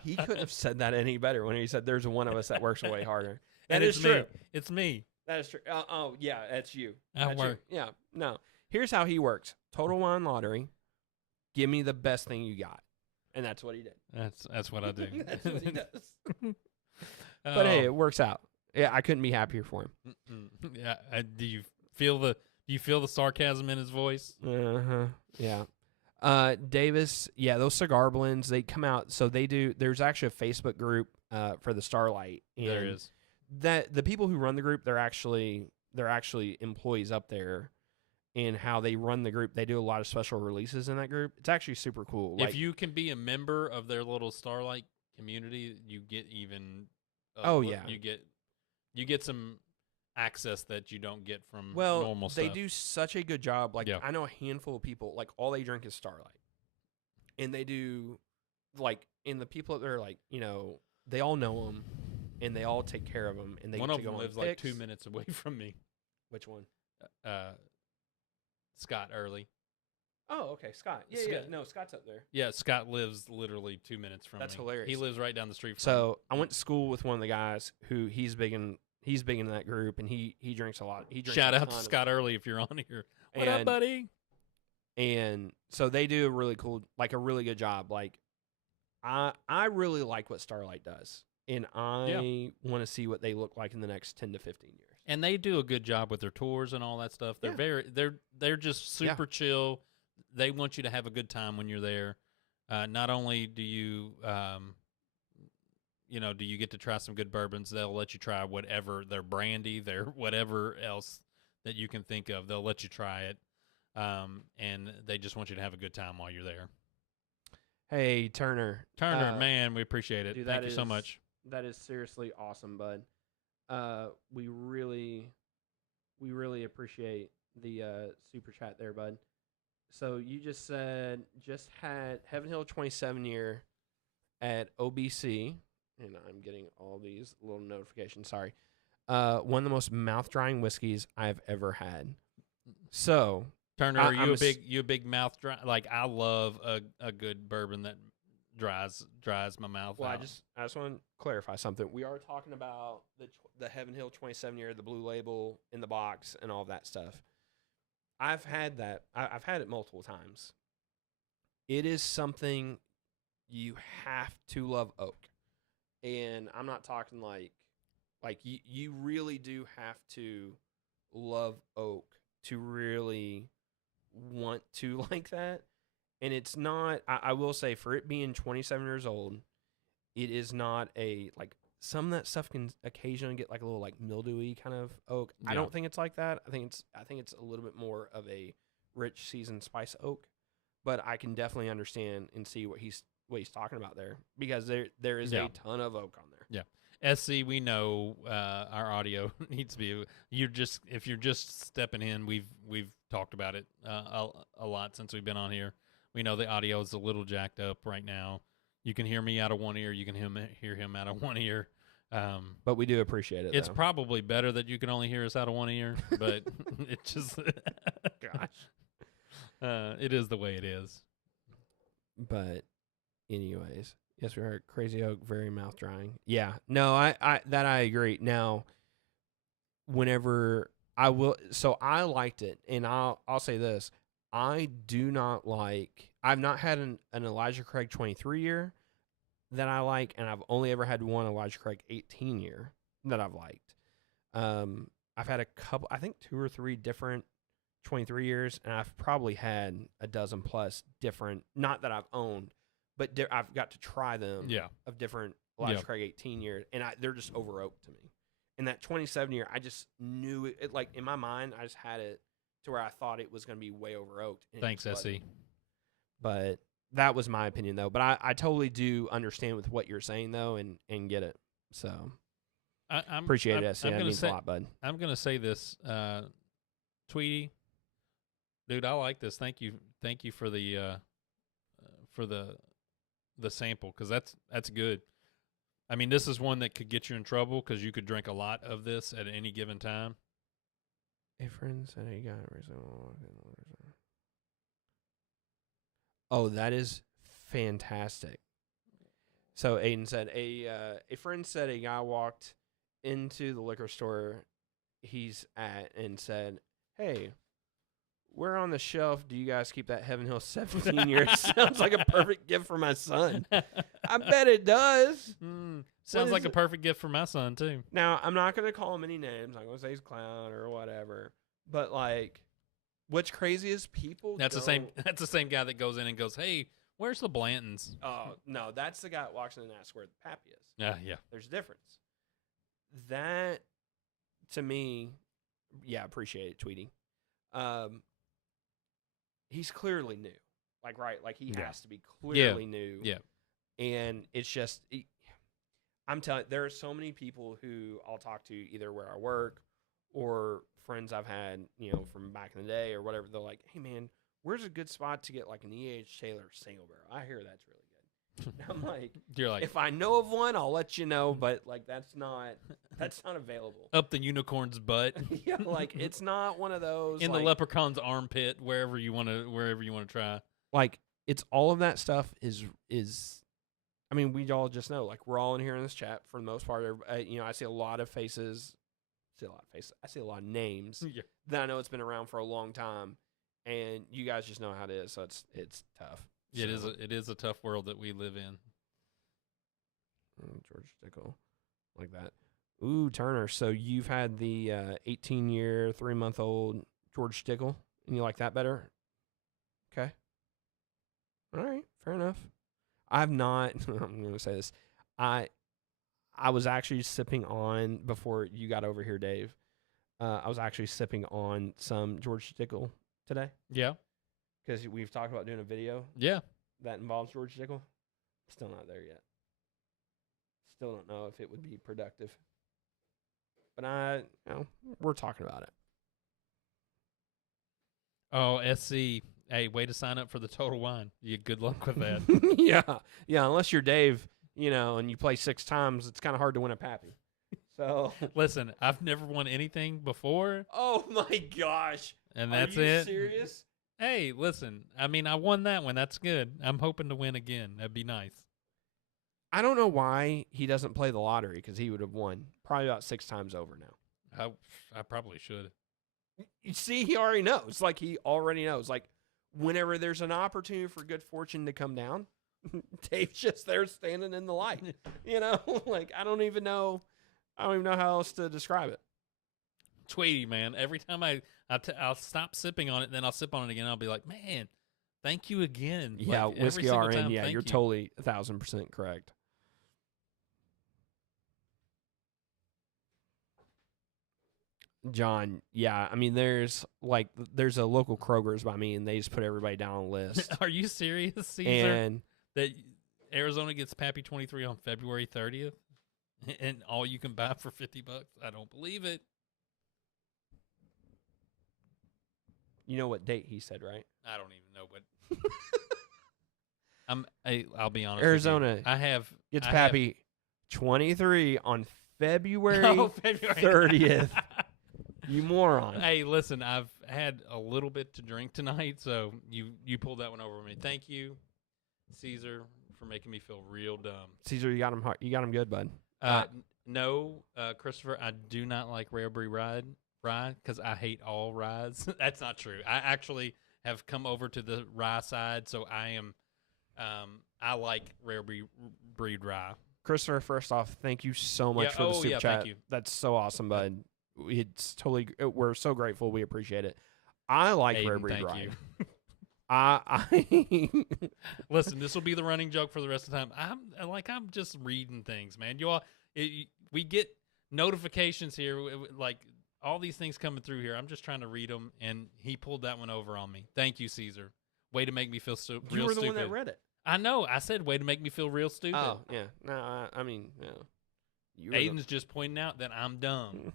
He couldn't have said that any better when he said there's one of us that works way harder. That is true. It's me. That is true. Yeah, that's you. I work. Yeah, no. Here's how he works. Total Wine Lottery. Give me the best thing you got. And that's what he did. That's what I do. That's what he does. But hey, it works out. Yeah, I couldn't be happier for him. Yeah. Do you feel the sarcasm in his voice? Yeah. Davis, those cigar blends, they come out. So there's actually a Facebook group for the Starlight. And there is. That the people who run the group, they're actually employees up there. And how they run the group, they do a lot of special releases in that group. It's actually super cool. If you can be a member of their little Starlight community, you get even. You get some access that you don't get from normal stuff. They do such a good job. Like I know a handful of people, like all they drink is Starlight, and they do and the people that are they all know them, and they all take care of them. And they one get of to them go lives on like picks. 2 minutes away from me. Which one? Scott Early. Oh, okay, Scott. Yeah. No, Scott's up there. Yeah, Scott lives literally 2 minutes from me. That's hilarious. He lives right down the street from me. So I went to school with one of the guys who he's big in that group, and he drinks a lot. He drinks Shout out to Scott Early if you're on here. What up, buddy? And so they do a really good job. Like I really like what Starlight does, and I want to see what they look like in the next 10 to 15 years. And they do a good job with their tours and all that stuff. They're just super chill. They want you to have a good time when you're there. Not only do you do you get to try some good bourbons, they'll let you try whatever, their brandy, their whatever else that you can think of. They'll let you try it. And they just want you to have a good time while you're there. Hey, Turner, man, we appreciate it. Dude, Thank you so much. That is seriously awesome, bud. We really appreciate the super chat there, bud. So you just said had Heaven Hill 27 year at OBC, and I'm getting all these little notifications. Sorry, one of the most mouth drying whiskeys I've ever had. So Turner, are you a big mouth dry? Like I love a good bourbon that dries my mouth. Well, out. I just want to clarify something. We are talking about the Heaven Hill 27 year, the blue label in the box, and all that stuff. I've had that. I've had it multiple times. It is something you have to love oak, and I'm not talking like you really do have to love oak to really want to like that. And it's not, I will say, for it being 27 years old, it is not some of that stuff can occasionally get like a little like mildewy kind of oak. Yeah. I don't think it's like that. I think it's a little bit more of a rich seasoned spice oak, but I can definitely understand and see what he's talking about there, because there is a ton of oak on there. Yeah. SC, we know our audio needs to be. If you're just stepping in, we've talked about it a lot since we've been on here. We know the audio is a little jacked up right now. You can hear me out of one ear. You can hear him out of one ear. But we do appreciate it. It's probably better that you can only hear us out of one ear, but it just, it is the way it is. But anyways, yes, we heard Crazy Oak, very mouth drying. Yeah, no, I agree. Now, whenever I will, so I liked it, and I'll say this: I do not like. I've not had an Elijah Craig 23 year that I like, and I've only ever had one Elijah Craig 18 year that I've liked. I've had a couple, I think 2 or 3 different 23 years, and I've probably had a dozen plus different, not that I've owned, but I've got to try them of different Elijah Craig 18 years, and they're just over oaked to me. And that 27 year, I just knew it, like in my mind, I just had it to where I thought it was going to be way over oaked. Thanks, SE. But that was my opinion, though. But I totally do understand with what you're saying, though, and get it. So I appreciate it, SE. That means a lot, bud. I'm going to say this, Tweety, dude, I like this. Thank you for the sample, because that's good. I mean, this is one that could get you in trouble because you could drink a lot of this at any given time. A friend said he got it. Oh, that is fantastic. So Aiden said a friend said a guy walked into the liquor store he's at and said, "Hey, where on the shelf do you guys keep that Heaven Hill 17 year? It sounds like a perfect gift for my son." I bet it does. Sounds like a perfect gift for my son, too. Now, I'm not going to call him any names. I'm going to say he's a clown or whatever. But, like, what's crazy is people That's the same guy that goes in and goes, "Hey, where's the Blantons?" Oh, no, that's the guy that walks in and asks where the Pappy is. Yeah. There's a difference. That, to me, appreciate it, Tweety. He's clearly new. Like, right, like he has to be clearly new. Yeah. And it's just, I'm telling you, there are so many people who I'll talk to either where I work or friends I've had, from back in the day or whatever. They're like, "Hey, man, where's a good spot to get like an E.H. Taylor single barrel? I hear that's really good." And I'm like, you're like, if I know of one, I'll let you know, but like that's not available. Up the unicorn's butt. Yeah, like it's not one of those in the leprechaun's armpit, wherever you want to try. Like it's all of that stuff is. I mean, we all just know, like we're all in here in this chat for the most part. I see a lot of faces. I see a lot of names that I know it's been around for a long time, and you guys just know how it is. So it's tough. Yeah, it is a tough world that we live in. George Stickle, like that. Ooh, Turner. So you've had the 18-year, 3-month-old George Stickle, and you like that better? Okay. All right, fair enough. I've not. I'm going to say this. I was actually sipping on, before you got over here, Dave, I was actually sipping on some George Stickle today. Yeah. Because we've talked about doing a video. Yeah. That involves George Stickle. Still not there yet. Still don't know if it would be productive. But we're talking about it. Oh, SC. Hey, way to sign up for the Total Wine. Good luck with that. Yeah. Unless you're Dave, and you play 6 times, it's kind of hard to win a Pappy. So listen, I've never won anything before. Oh my gosh! And that's it. Are you serious? Hey, listen. I mean, I won that one. That's good. I'm hoping to win again. That'd be nice. I don't know why he doesn't play the lottery, because he would have won probably about 6 times over now. I probably should. You see, he already knows. Like, he already knows. Like, whenever there's an opportunity for good fortune to come down, Dave's just there standing in the light. Like, I don't even know how else to describe it. Tweety, man. Every time I'll stop sipping on it, then I'll sip on it again. I'll be like, man, thank you again. Yeah, like, Whiskey RN. Yeah, you're totally 1,000% correct. John, yeah, I mean, there's a local Kroger's by me, and they just put everybody down on a list. Are you serious, Caesar? And that Arizona gets Pappy 23 on February 30th, and all you can buy for $50? I don't believe it. You know what date he said, right? I don't even know what. I'll be honest. Arizona, gets Pappy 23 on February 30th. You moron. Hey, listen, I've had a little bit to drink tonight, so you pulled that one over me. Thank you, Caesar, for making me feel real dumb. Caesar, you got him good, bud. No, Christopher, I do not like Rare Breed rye because I hate all ryes. That's not true. I actually have come over to the rye side, so I am. I like Rare Breed rye. Christopher, first off, thank you so much for the super chat. Thank you. That's so awesome, bud. It's totally. We're so grateful. We appreciate it. I like Aiden, Rare Breed rye. you. I Listen, this will be the running joke for the rest of the time. I'm just reading things, man. We get notifications here, like all these things coming through here. I'm just trying to read them, and he pulled that one over on me. Thank you, Caesar. Way to make me feel real stupid. You were the one that read it. I know. I said, way to make me feel real stupid. Oh, yeah. No, I mean, no. Aiden's just pointing out that I'm dumb.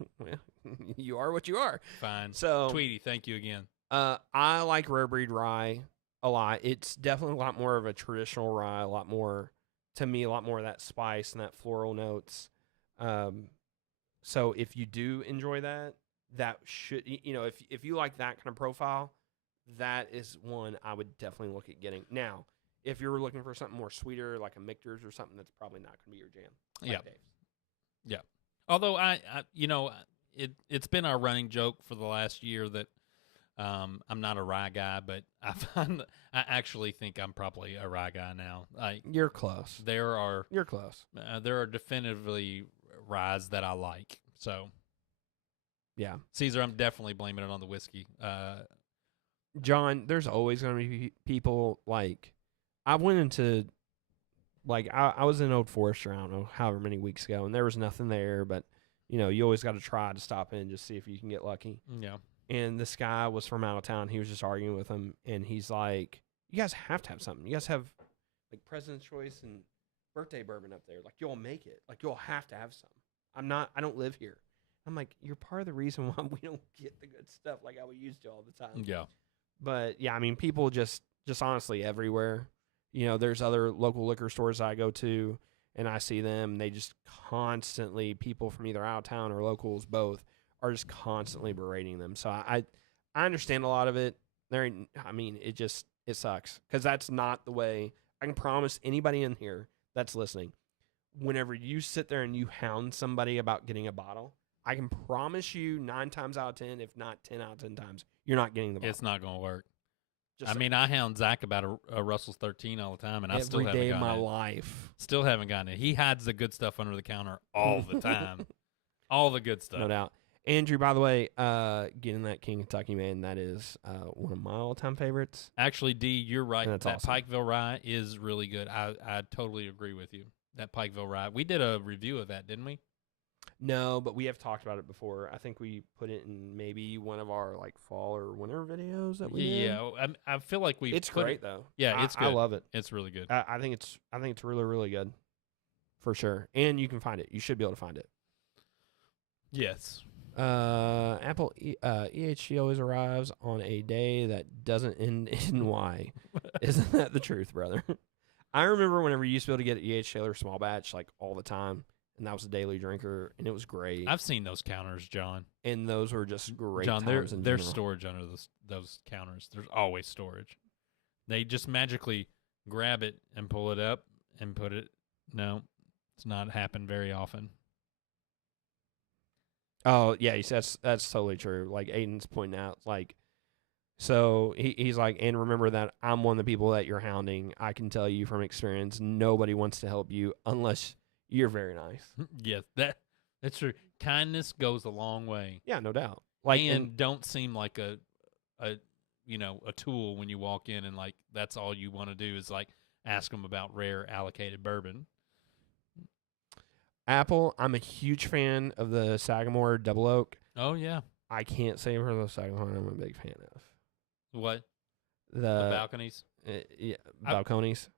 You are what you are. Fine. So, Tweety, thank you again. I like Rare Breed rye a lot. It's definitely a lot more of a traditional rye, a lot more of that spice and that floral notes. So if you do enjoy that should, if you like that kind of profile, that is one I would definitely look at getting. Now, if you're looking for something more sweeter, like a Mitcher's or something, that's probably not going to be your jam. Yeah. Yeah. Although it's been our running joke for the last year that I'm not a rye guy, but I actually think I'm probably a rye guy now. You're close. You're close. There are definitively ryes that I like. So, yeah, Caesar, I'm definitely blaming it on the whiskey. John, there's always going to be people like I went into I was in Old Forester, I don't know, however many weeks ago, and there was nothing there, but you always got to try to stop in and just see if you can get lucky. Yeah. And this guy was from out of town. He was just arguing with him, and he's like, "You guys have to have something. You guys have like President's Choice and birthday bourbon up there. Like you'll make it. Like you'll have to have some. I don't live here." I'm like, "You're part of the reason why we don't get the good stuff like how we used to all the time." Yeah. But yeah, I mean, people just honestly everywhere. There's other local liquor stores I go to, and I see them. They just constantly, people from either out of town or locals, both, are just constantly berating them. So I understand a lot of it. It sucks because that's not the way. I can promise anybody in here that's listening, whenever you sit there and you hound somebody about getting a bottle, I can promise you 9 times out of 10, if not 10 out of 10 times, you're not getting the bottle. It's not going to work. I hound Zach about a Russell's 13 all the time, and I still haven't gotten it. Every day of my life. Still haven't gotten it. He hides the good stuff under the counter all the time. All the good stuff. No doubt. Andrew, by the way, getting that King Kentucky, man, that is one of my all-time favorites. Actually, D, you're right. That awesome. Pikeville rye is really good. I totally agree with you. That Pikeville rye. We did a review of that, didn't we? No, but we have talked about it before. I think we put it in maybe one of our fall or winter videos that we did. Yeah, I feel like we. It's great though. Yeah, it's good. I love it. It's really good. I think it's really, really good, for sure. And you can find it. You should be able to find it. Yes. Apple EHG always arrives on a day that doesn't end in Y. Isn't that the truth, brother? I remember whenever you used to be able to get EH Taylor small batch all the time. And that was a daily drinker, and it was great. I've seen those counters, John. And those were just great. John, there's storage under those counters. There's always storage. They just magically grab it and pull it up and put it. No, it's not happened very often. Oh yeah, that's totally true. Like Aiden's pointing out, so he's like, and remember that I'm one of the people that you're hounding. I can tell you from experience, nobody wants to help you unless you're very nice. Yes, that's true. Kindness goes a long way. Yeah, no doubt. And don't seem like a tool when you walk in and that's all you want to do is ask them about rare allocated bourbon. Apple, I'm a huge fan of the Sagamore Double Oak. Oh yeah. I can't say for the Sagamore I'm a big fan of. What? The balconies? Yeah, balconies.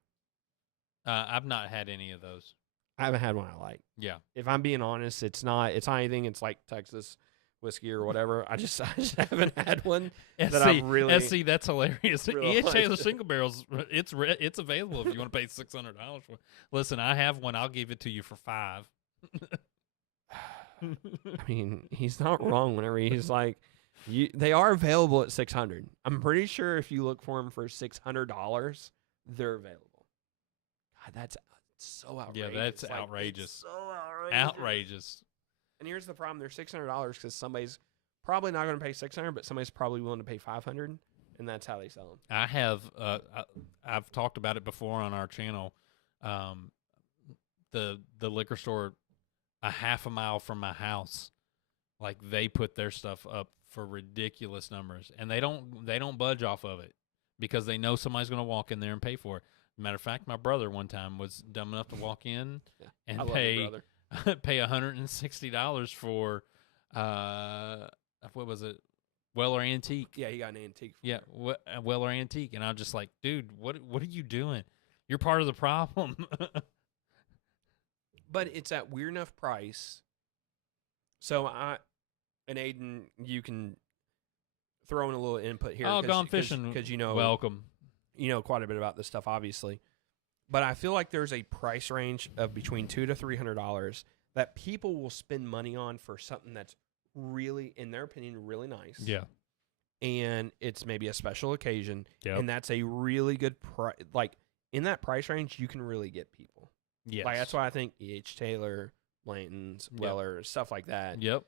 I've not had any of those. I haven't had one I like. Yeah. If I'm being honest, it's not anything. It's like Texas whiskey or whatever. I just haven't had one that I really. SC, that's hilarious. E.H. Taylor single barrels. It's available if you want to pay $600 for it. Listen, I have one. I'll give it to you for $5. I mean, he's not wrong whenever he's like, they are available at $600. I'm pretty sure if you look for them for $600, they're available. God, so outrageous. Yeah, that's outrageous. It's so outrageous. And here's the problem: they're $600 because somebody's probably not going to pay $600, but somebody's probably willing to pay $500, and that's how they sell them. I have, I've talked about it before on our channel. The liquor store a half a mile from my house, like they put their stuff up for ridiculous numbers, and they don't budge off of it because they know somebody's going to walk in there and pay for it. Matter of fact, my brother one time was dumb enough to walk in and pay $160 for what was it? Weller Antique. Yeah, he got an antique. Weller Antique, and I'm just like, dude, what are you doing? You're part of the problem. But it's at weird enough price. So and Aiden, you can throw in a little input here. Oh, gone fishing because welcome. You know quite a bit about this stuff, obviously. But I feel like there's a price range of between $200 to $300 that people will spend money on for something that's really, in their opinion, really nice. Yeah. And it's maybe a special occasion. Yep. And that's a really good price. Like, in that price range, you can really get people. Yes. Like, that's why I think E.H. Taylor, Blanton's, Weller, stuff like that. Yep.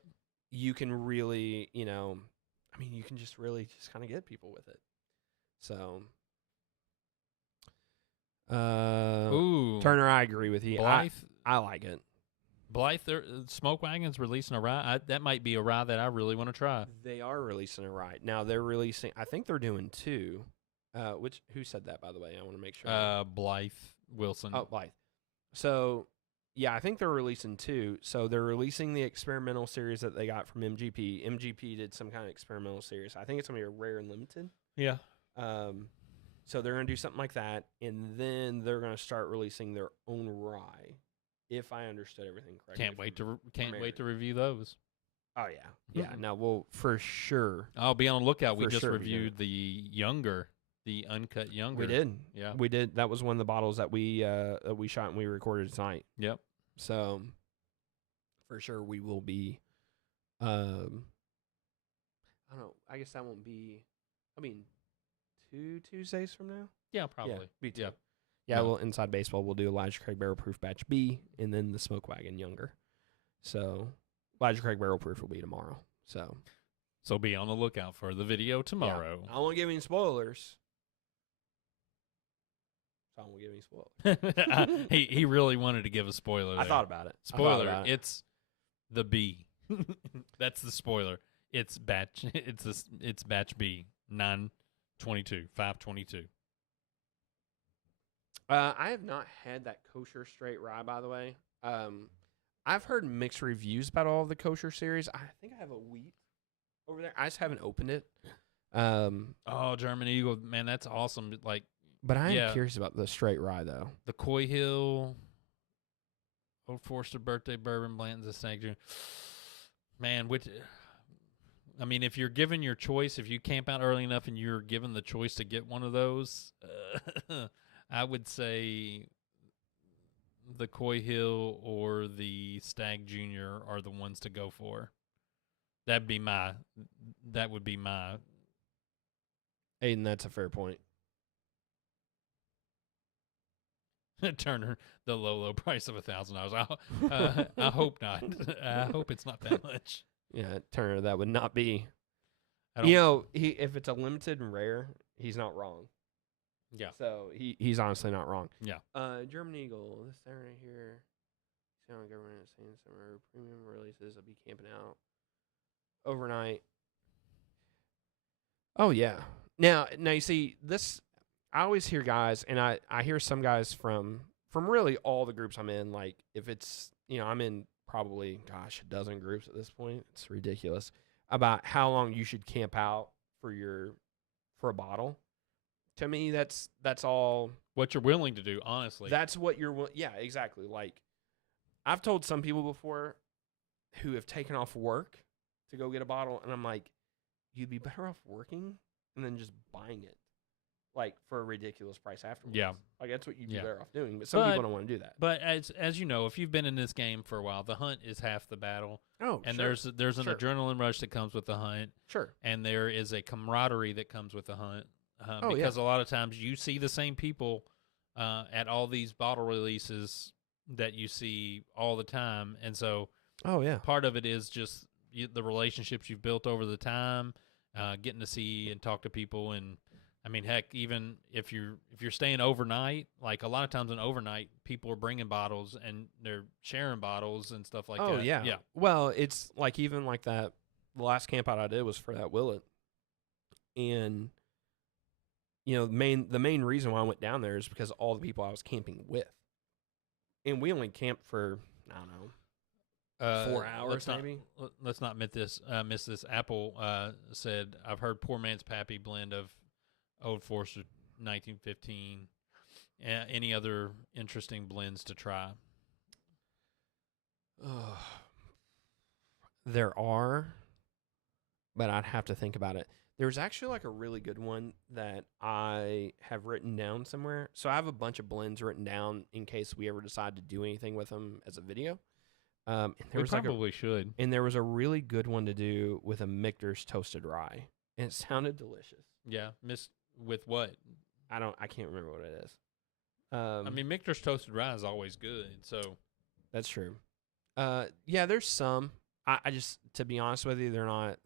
You can really, you can just really just kind of get people with it. So, Turner, I agree with you. Blythe, I like it. Blythe, Smoke Wagon's releasing a rye. That might be a rye that I really want to try. They are releasing a rye. Now, they're releasing, I think they're doing two. Who said that, by the way? I want to make sure. Blythe Wilson. Oh, Blythe. So, yeah, I think they're releasing two. So they're releasing the experimental series that they got from MGP. MGP did some kind of experimental series. I think it's going to be a rare and limited. Yeah. So they're going to do something like that, and then they're going to start releasing their own rye, if I understood everything correctly. Can't wait to review those. Oh, yeah. Yeah, no, well, for sure. I'll be on the lookout. We just reviewed the uncut younger. We did. Yeah. We did. That was one of the bottles that we shot and we recorded tonight. Yep. So, for sure, we will be, I don't know, I guess that won't be, 2 Tuesdays from now? Yeah, probably. Yeah, be 2. Yeah. Yeah, well, Inside Baseball, we'll do Elijah Craig Barrel Proof Batch B, and then the Smoke Wagon Younger. So, Elijah Craig Barrel Proof will be tomorrow. So be on the lookout for the video tomorrow. Yeah. I won't give any spoilers. So I won't give any spoilers. He really wanted to give a spoiler there. I thought about it. Spoiler, it's the B. That's the spoiler. It's batch B, 9/22, 5/22. I have not had that kosher straight rye, by the way. I've heard mixed reviews about all of the kosher series. I think I have a wheat over there. I just haven't opened it. German Eagle, man, that's awesome. Like, but I am curious about the straight rye though. The Coy Hill, Old Forester Birthday Bourbon, Blanton's a Snag Junior. Man, if you're given your choice, if you camp out early enough and you're given the choice to get one of those, I would say the Coy Hill or the Stag Junior are the ones to go for. That would be my. Aiden, that's a fair point. Turner, the low price of $1,000. I hope not. I hope it's not that much. Yeah, Turner, that would not be. If it's a limited and rare, he's not wrong. Yeah. So he's honestly not wrong. Yeah. German Eagle, this thing right here. Government is saying summer premium releases. I'll be camping out overnight. Oh yeah. Now you see this. I always hear guys, and I hear some guys from really all the groups I'm in. Like if it's I'm in probably a dozen groups at this point. It's ridiculous about how long you should camp out for a bottle. To me, that's all what you're willing to do. Honestly, that's what you're. Yeah, exactly. Like I've told some people before who have taken off work to go get a bottle, and I'm like, you'd be better off working and then just buying it, like for a ridiculous price afterwards. Yeah, like that's what you'd be better off doing. But some people don't want to do that. But as you know, if you've been in this game for a while, the hunt is half the battle. Oh, and sure. there's an adrenaline rush that comes with the hunt. Sure. And there is a camaraderie that comes with the hunt. Because a lot of times you see the same people at all these bottle releases that you see all the time. And so part of it is just the relationships you've built over the time, getting to see and talk to people. And I mean, heck, even if you're staying overnight, like a lot of times on overnight, people are bringing bottles and they're sharing bottles and stuff like that. Oh, yeah. Yeah. Well, it's like even like that, the last camp out I did was for that Willet. And, you know, the main reason why I went down there is because all the people I was camping with. And we only camped for, I don't know, 4 hours maybe. Let's not miss this. Apple said, I've heard Poor Man's Pappy blend of Old Forester 1915. Any other interesting blends to try? There are, but I'd have to think about it. There's actually like a really good one that I have written down somewhere. So I have a bunch of blends written down in case we ever decide to do anything with them as a video. And we probably should. And there was a really good one to do with a Michter's toasted rye, and it sounded delicious. Yeah, with what? I can't remember what it is. I mean, Michter's toasted rye is always good, so that's true. Yeah, there's some. I just, to be honest with you, they're not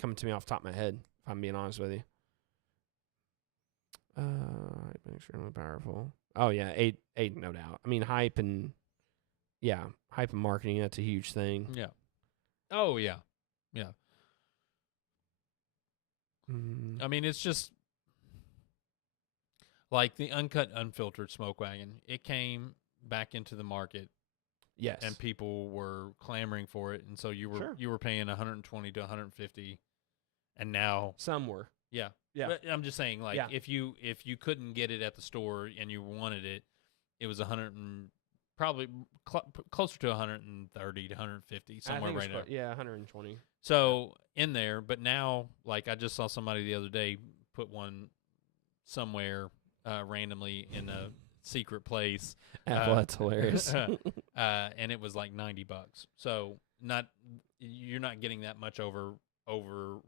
coming to me off the top of my head, if I'm being honest with you. Extremely powerful. Oh yeah, eight, no doubt. I mean, hype and marketing, that's a huge thing. Yeah. Oh yeah. Yeah. I mean, it's just like the uncut, unfiltered Smoke Wagon. It came back into the market. Yes. And people were clamoring for it, and so you were paying $120 to $150, and now some were. Yeah. Yeah. But I'm just saying, like, if you couldn't get it at the store and you wanted it, it was probably closer to 130 to 150, somewhere right there. Yeah, 120. So in there, but now, like, I just saw somebody the other day put one somewhere randomly in a secret place. That's hilarious. And it was like $90. So you're not getting that much over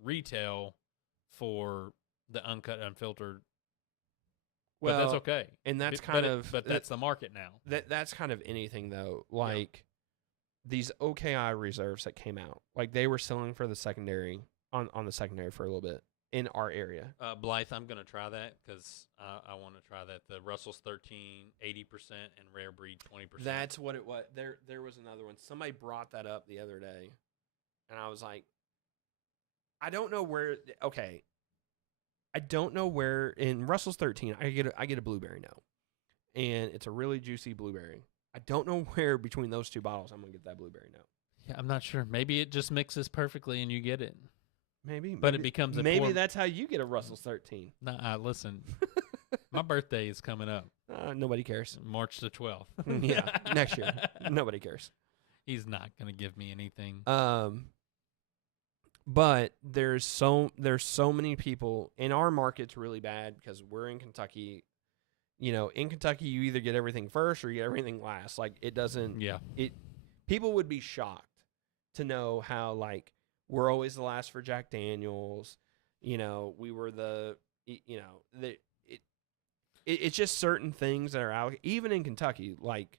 retail for the uncut, unfiltered. Well, but that's okay. And that's but that's the market now. That's kind of anything though. Like these OKI reserves that came out, like they were selling for the secondary on the secondary for a little bit in our area. Blythe, I'm going to try that because I want to try that. The Russell's 13, 80%, and Rare Breed 20%. That's what it was. There was another one. Somebody brought that up the other day, and I was like, I don't know where. Okay, I don't know where in Russell's 13. I get a blueberry note, and it's a really juicy blueberry. I don't know where between those two bottles I'm gonna get that blueberry note. Yeah, I'm not sure. Maybe it just mixes perfectly and you get it. Maybe, but it becomes maybe that's how you get a Russell's 13. Nah, listen, my birthday is coming up. Nobody cares. March the 12th. Yeah, next year. Nobody cares. He's not gonna give me anything. But there's so many people in our market's really bad because we're in Kentucky. You know, in Kentucky, you either get everything first or you get everything last. Like it doesn't. Yeah. People would be shocked to know how like we're always the last for Jack Daniels. You know, we were it's just certain things that are out. Even in Kentucky, like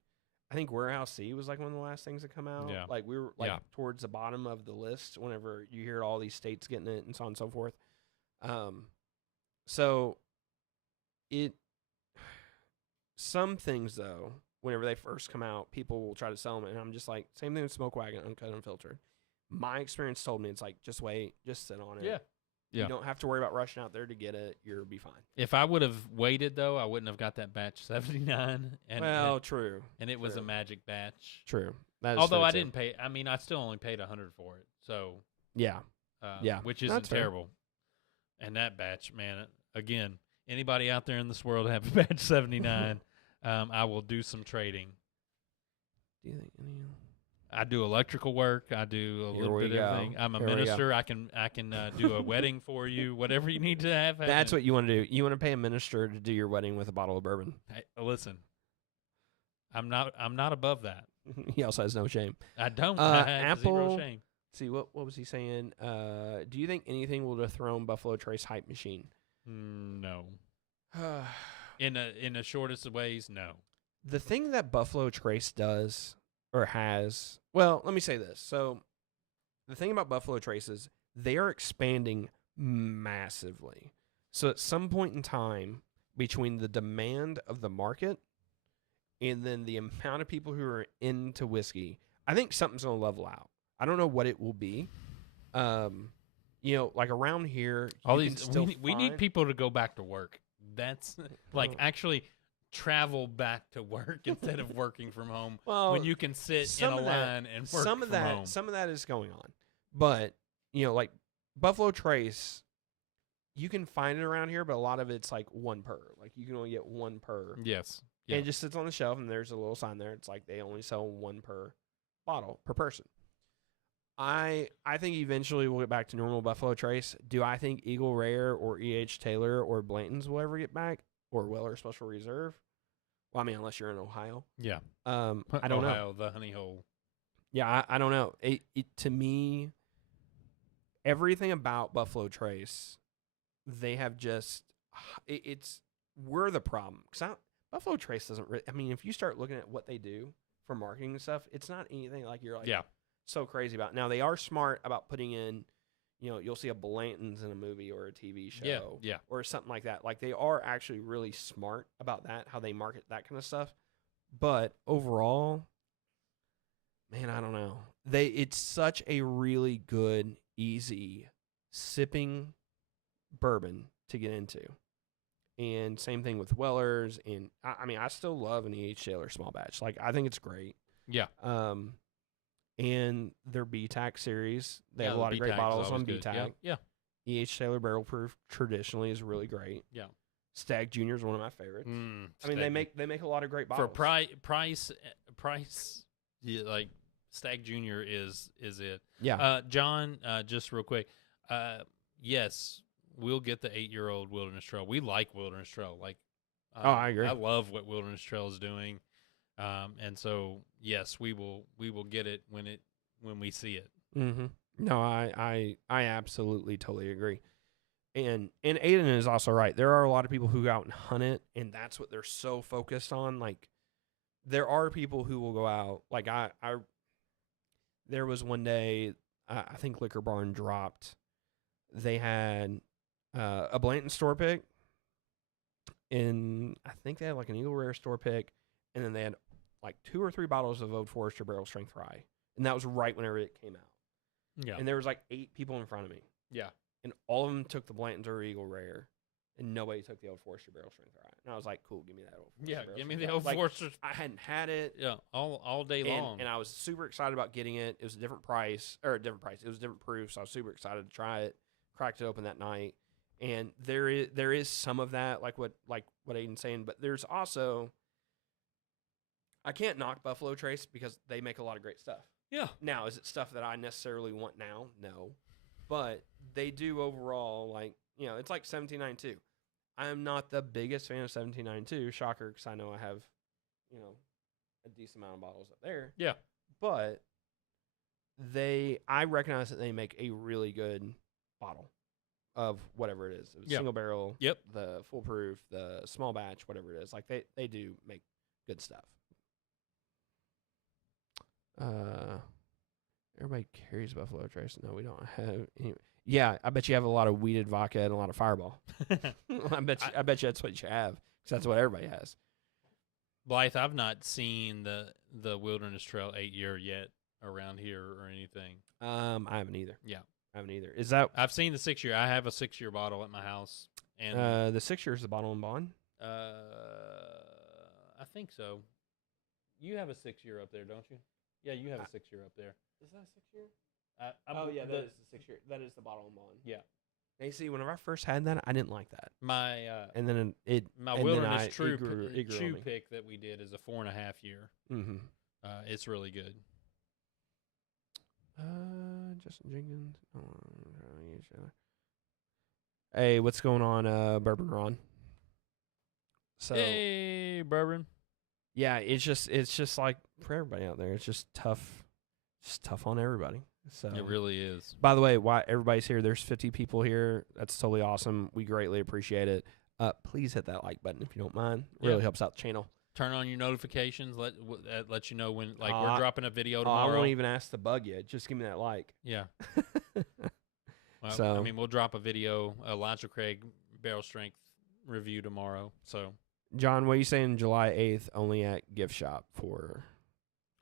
I think Warehouse C was like one of the last things to come out. Yeah. Like we were like towards the bottom of the list whenever you hear all these states getting it and so on and so forth. So some things though, whenever they first come out, people will try to sell them, and I'm just like, same thing with Smoke Wagon, uncut, unfiltered. My experience told me it's like, just wait, just sit on it. Yeah. You don't have to worry about rushing out there to get it. You'll be fine. If I would have waited, though, I wouldn't have got that batch 79. True. And it was a magic batch. True. Although I didn't pay. I mean, I still only paid $100 for it. So yeah, which isn't terrible. And that batch, man. Again, anybody out there in this world have a batch 79? I will do some trading. Do you think any? I do electrical work. I do a little bit of everything. I'm a minister. I can do a wedding for you. Whatever you need to have. That's what you want to do. You want to pay a minister to do your wedding with a bottle of bourbon. Hey, listen, I'm not above that. He also has no shame. I don't. Apple. Zero shame. See what was he saying? Do you think anything will dethrone Buffalo Trace hype machine? No. in the shortest of ways, no. The thing that Buffalo Trace does or has, well, let me say this. So the thing about Buffalo Trace is they are expanding massively. So at some point in time, between the demand of the market and then the amount of people who are into whiskey, I think something's going to level out. I don't know what it will be. Like around here, we need people to go back to work. That's actually travel back to work instead of working from home. Well, when you can sit in a line and work from home. Some of that is going on, but like Buffalo Trace, you can find it around here, but a lot of it's like one per. Like you can only get one per. Yes. Yeah. And it just sits on the shelf, and there's a little sign there. It's like they only sell one per bottle per person. I think eventually we'll get back to normal Buffalo Trace. Do I think Eagle Rare or E.H. Taylor or Blanton's will ever get back, or Weller Special Reserve? Well, I mean, unless you're in Ohio. Yeah. I don't know. Ohio, the honey hole. Yeah, I don't know. It to me, everything about Buffalo Trace, they have just we're the problem. Because Buffalo Trace doesn't really, I mean, if you start looking at what they do for marketing and stuff, it's not anything like you're like so crazy about. Now, they are smart about putting in, you'll see a Blanton's in a movie or a TV show or something like that. Like, they are actually really smart about that, how they market that kind of stuff. But overall, man, I don't know. It's such a really good, easy sipping bourbon to get into. And same thing with Weller's. And I mean, I still love an E.H. Taylor small batch. Like, I think it's great. Yeah. And their BTAC series, they have a lot of great bottles on BTAC. Yeah. E.H. Taylor Barrel Proof traditionally is really great. Yeah. Stag Junior is one of my favorites. I mean, they make a lot of great bottles. For price, yeah, like Stag Junior is it. Yeah. John, just real quick. Yes, we'll get the 8-year-old Wilderness Trail. We like Wilderness Trail. Like, I agree. I love what Wilderness Trail is doing. And so yes, we will get it when we see it. Mm-hmm. No, I absolutely totally agree. And Aiden is also right. There are a lot of people who go out and hunt it, and that's what they're so focused on. Like, there are people who will go out. Like, there was one day, I think Liquor Barn dropped. They had a Blanton store pick, and I think they had like an Eagle Rare store pick, and then they had like 2 or 3 bottles of Old Forester Barrel Strength Rye, and that was right whenever it came out. Yeah, and there was like 8 people in front of me. Yeah, and all of them took the Blanton's or Eagle Rare, and nobody took the Old Forester Barrel Strength Rye. And I was like, "Cool, give me that Old Forester." Yeah, Barrel give me Strength the Old Rye. Forester. I hadn't had it. Yeah, all day long, and I was super excited about getting it. It was a different price. It was a different proof, so I was super excited to try it. Cracked it open that night, and there is some of that, like what Aiden's saying, but there's also, I can't knock Buffalo Trace because they make a lot of great stuff. Yeah. Now, is it stuff that I necessarily want now? No. But they do overall, like, it's like 1792. I am not the biggest fan of 1792. Shocker, because I know I have, a decent amount of bottles up there. Yeah. But I recognize that they make a really good bottle of whatever it is. If it's single barrel, the full proof, the small batch, whatever it is. Like, they do make good stuff. Everybody carries Buffalo Trace. No, we don't have any. Yeah, I bet you have a lot of weeded vodka and a lot of Fireball. I bet you that's what you have, because that's what everybody has. Blythe, I've not seen the Wilderness Trail 8-year yet around here or anything. I haven't either. Yeah, I haven't either. Is that? I've seen the 6-year. I have a 6-year bottle at my house, and the 6 year is the bottle and bond. I think so. You have a 6-year up there, don't you? Yeah, you have a 6-year up there. Is that a 6-year? Yeah, that is the 6-year. That is the bottle and bond. Yeah. Hey, see, whenever I first had that, I didn't like that. My Wilderness Chew pick that we did is a 4.5-year. Mm-hmm. It's really good. Justin Jenkins. Hey, what's going on, Bourbon Ron? So, hey, Bourbon. Yeah, it's just like for everybody out there. It's just tough. It's tough on everybody. So it really is. By the way, why everybody's here? There's 50 people here. That's totally awesome. We greatly appreciate it. please hit that like button if you don't mind. Really helps out the channel. Turn on your notifications. Let you know when we're dropping a video tomorrow. I won't even ask to bug you. Just give me that like. Yeah. Well, I mean, we'll drop a video, Elijah Craig barrel strength review tomorrow. So, John, what are you saying? July 8th, only at gift shop for.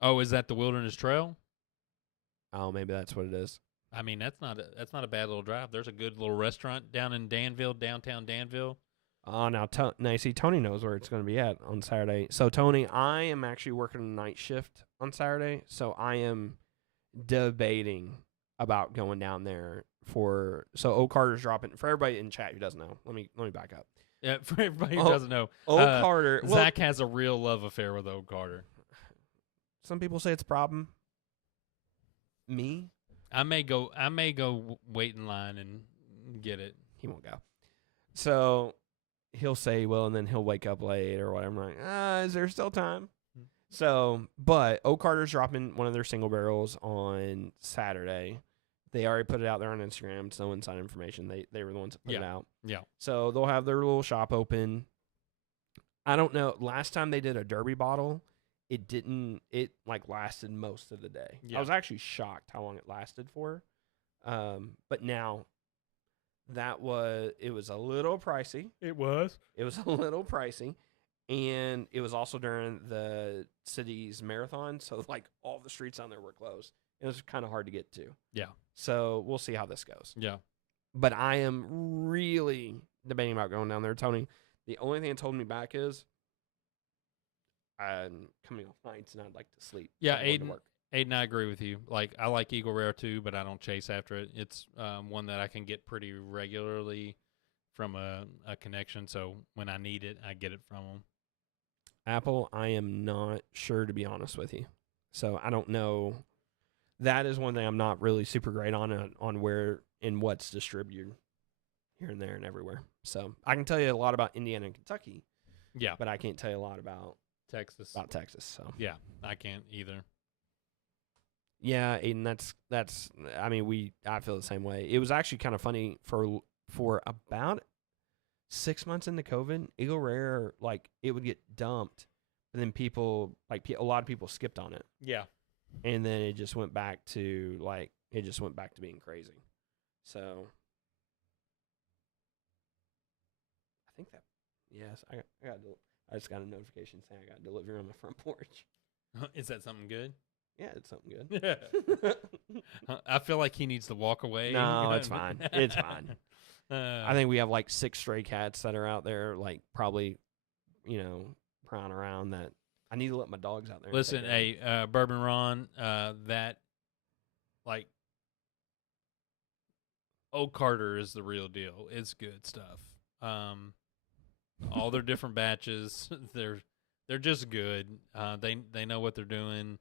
Oh, is that the Wilderness Trail? Oh, maybe that's what it is. I mean, that's not a bad little drive. There's a good little restaurant down in Danville, downtown Danville. Oh, now see, Tony knows where it's going to be at on Saturday. So, Tony, I am actually working a night shift on Saturday, so I am debating about going down there so Oak Carter's dropping. For everybody in chat who doesn't know, let me back up. Yeah, for everybody who doesn't know, Oak Carter. Zach has a real love affair with Oak Carter. Some people say it's a problem. Me? I may go wait in line and get it. He won't go. So he'll say, well, and then he'll wake up late or whatever. I'm like, is there still time? So, but Oak Carter's dropping one of their single barrels on Saturday. They already put it out there on Instagram. It's no inside information. They were the ones that put it out. Yeah. So they'll have their little shop open. I don't know. Last time they did a Derby bottle, it lasted most of the day. Yeah. I was actually shocked how long it lasted for. But now it was a little pricey. It was a little pricey. And it was also during the city's marathon. So like all the streets on there were closed. It was kind of hard to get to. Yeah. So we'll see how this goes. Yeah. But I am really debating about going down there, Tony. The only thing that's holding me back is I'm coming off nights and I'd like to sleep. Yeah, Aiden, I agree with you. Like, I like Eagle Rare too, but I don't chase after it. It's one that I can get pretty regularly from a connection. So when I need it, I get it from them. Apple, I am not sure, to be honest with you. So I don't know. That is one thing I'm not really super great on where and what's distributed here and there and everywhere. So I can tell you a lot about Indiana and Kentucky. Yeah. But I can't tell you a lot about Texas. So yeah, I can't either. Yeah, Aiden, that's I mean, I feel the same way. It was actually kind of funny for about 6 months into COVID, Eagle Rare, like, it would get dumped, and then a lot of people skipped on it. Yeah. And then it just went back to being crazy. So I think that, yes, I just got a notification saying I got delivery on my front porch. Is that something good? Yeah, it's something good. I feel like he needs to walk away. No, it's fine. It's fine. I think we have like 6 stray cats that are out there, like probably, prowling around that. I need to let my dogs out there. Listen, hey, Bourbon Ron, that, like, Oak Carter is the real deal. It's good stuff. All their different batches, they're just good. They know what they're doing.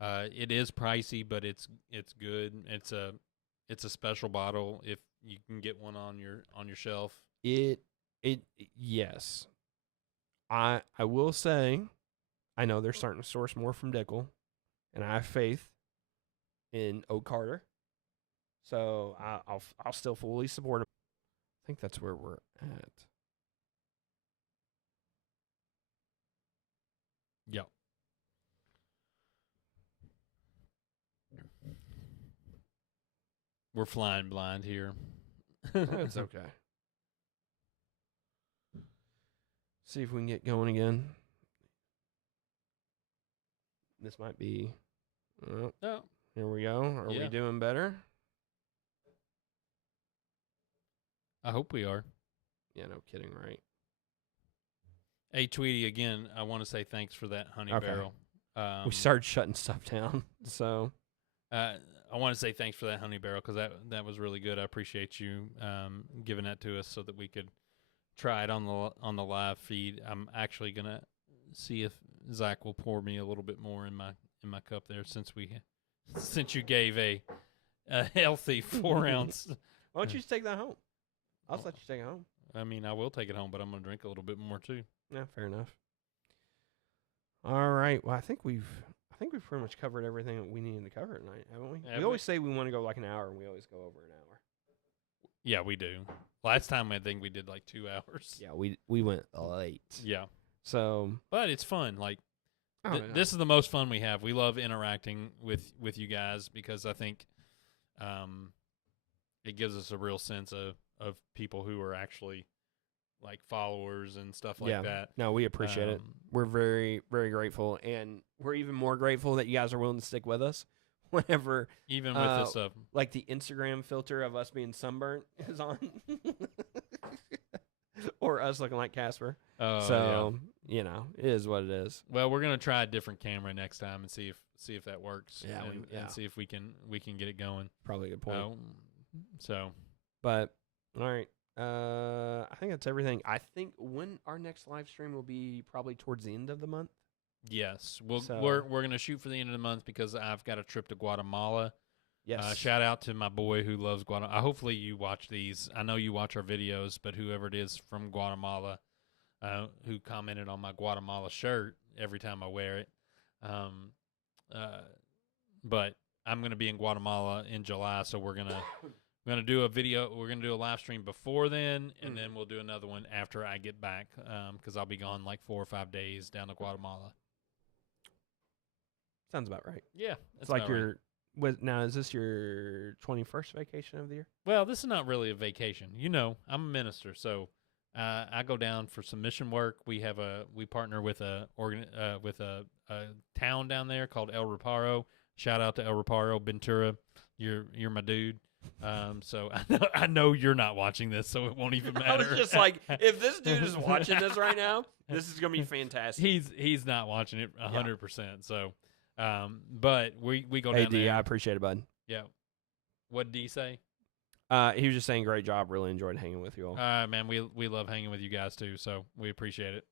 It is pricey, but it's good. It's a special bottle if you can get one on your shelf. Yes. I will say, I know they're starting to source more from Dickel, and I have faith in Oak Carter. So I'll still fully support them. I think that's where we're at. Yep. We're flying blind here. That's okay. See if we can get going again. This might be. Oh. Here we go. Are we doing better? I hope we are. Yeah, no kidding, right? Hey, Tweety, again, I want to say thanks for that honey barrel. We started shutting stuff down, so. I want to say thanks for that honey barrel because that was really good. I appreciate you giving that to us so that we could try it on the live feed. I'm actually gonna see if Zach will pour me a little bit more in my cup there since you gave a healthy 4 ounce. Why don't you just take that home? I'll let you take it home. I mean, I will take it home, but I'm gonna drink a little bit more too. Yeah, fair enough. All right. Well, I think we've pretty much covered everything that we needed to cover tonight, haven't we? We always say we want to go like an hour, and we always go over an hour. Yeah, we do. Last time I think we did like 2 hours. Yeah, we went late. Yeah. So, but it's fun. Like this is the most fun we have. We love interacting with you guys because I think it gives us a real sense of people who are actually like followers and stuff like that. No, we appreciate it. We're very, very grateful, and we're even more grateful that you guys are willing to stick with us whenever even with this stuff. Like the Instagram filter of us being sunburnt is on. Or us looking like Casper. So, it is what it is. Well, we're gonna try a different camera next time and see if that works. Yeah, and see if we can get it going. Probably a good point. But all right. I think that's everything. I think when our next live stream will be probably towards the end of the month. Yes, we're gonna shoot for the end of the month because I've got a trip to Guatemala. Yes. Shout out to my boy who loves Guatemala. Hopefully you watch these. I know you watch our videos, but whoever it is from Guatemala who commented on my Guatemala shirt every time I wear it. But I'm going to be in Guatemala in July, so we're going to do a video. We're going to do a live stream before then, and then we'll do another one after I get back because I'll be gone like 4 or 5 days down to Guatemala. Sounds about right. Yeah. It's like your... Now, is this your 21st vacation of the year? Well, this is not really a vacation. I'm a minister, so I go down for some mission work. We partner with a town down there called El Reparo. Shout out to El Reparo, Ventura. You're my dude. So I know you're not watching this, so it won't even matter. I was just like, if this dude is watching this right now, this is gonna be fantastic. He's not watching it 100%. So. But we go down there. I appreciate it, bud. Yeah. What did he say? He was just saying, great job. Really enjoyed hanging with you all. Man, we love hanging with you guys too, so we appreciate it.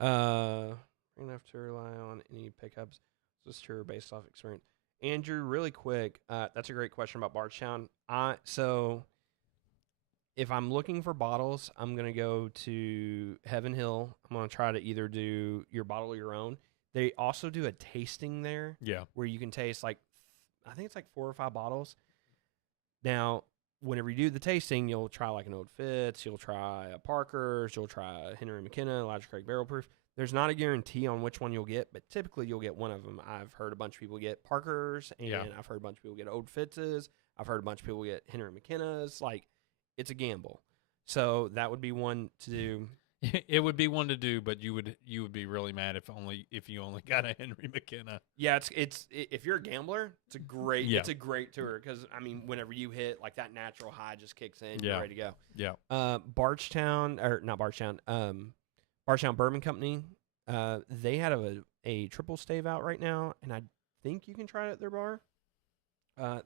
We're gonna have to rely on any pickups. This tour based off experience. Andrew, really quick. That's a great question about Bardstown. So if I'm looking for bottles, I'm gonna go to Heaven Hill. I'm gonna try to either do your bottle or your own. They also do a tasting there. Yeah. Where you can taste I think it's like 4 or 5 bottles. Now, whenever you do the tasting, you'll try like an Old Fitz, you'll try a Parker's, you'll try a Henry McKenna, Elijah Craig Barrel Proof. There's not a guarantee on which one you'll get, but typically you'll get one of them. I've heard a bunch of people get Parker's, and I've heard a bunch of people get Old Fitz's. I've heard a bunch of people get Henry McKenna's. Like, it's a gamble. So that would be one to do. It would be one to do, but you would be really mad if you only got a Henry McKenna. Yeah, it's if you're a gambler, it's a great tour because whenever you hit like that natural high just kicks in, you're ready to go. Yeah. Bardstown Bourbon Company, they had a triple stave out right now, and I think you can try it at their bar.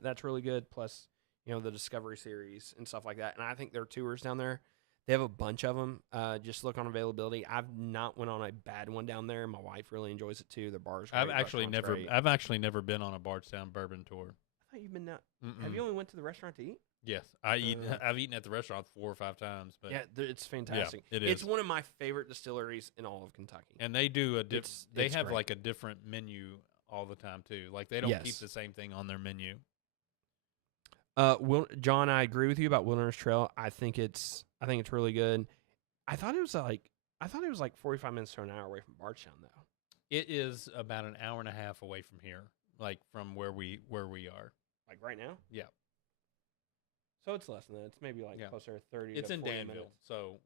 That's really good. Plus, the Discovery Series and stuff like that, and I think their tours down there. They have a bunch of them. Just look on availability. I've not went on a bad one down there. My wife really enjoys it too. The bars. I've actually never been on a Bardstown bourbon tour. I thought you've been Have you only went to the restaurant to eat? Yes, I've eaten at the restaurant 4 or 5 times. But yeah, it's fantastic. Yeah, it is. It's one of my favorite distilleries in all of Kentucky. And they do they have great. like a different menu all the time too. Like they don't keep the same thing on their menu. John, I agree with you about Wilderness Trail. I think it's really good. I thought it was like 45 minutes to an hour away from Bardstown though. It is about an hour and a half away from here, like from where we are. Like right now? Yeah. So it's less than that. It's maybe like closer to 30 It's to in 40 Danville, minutes. so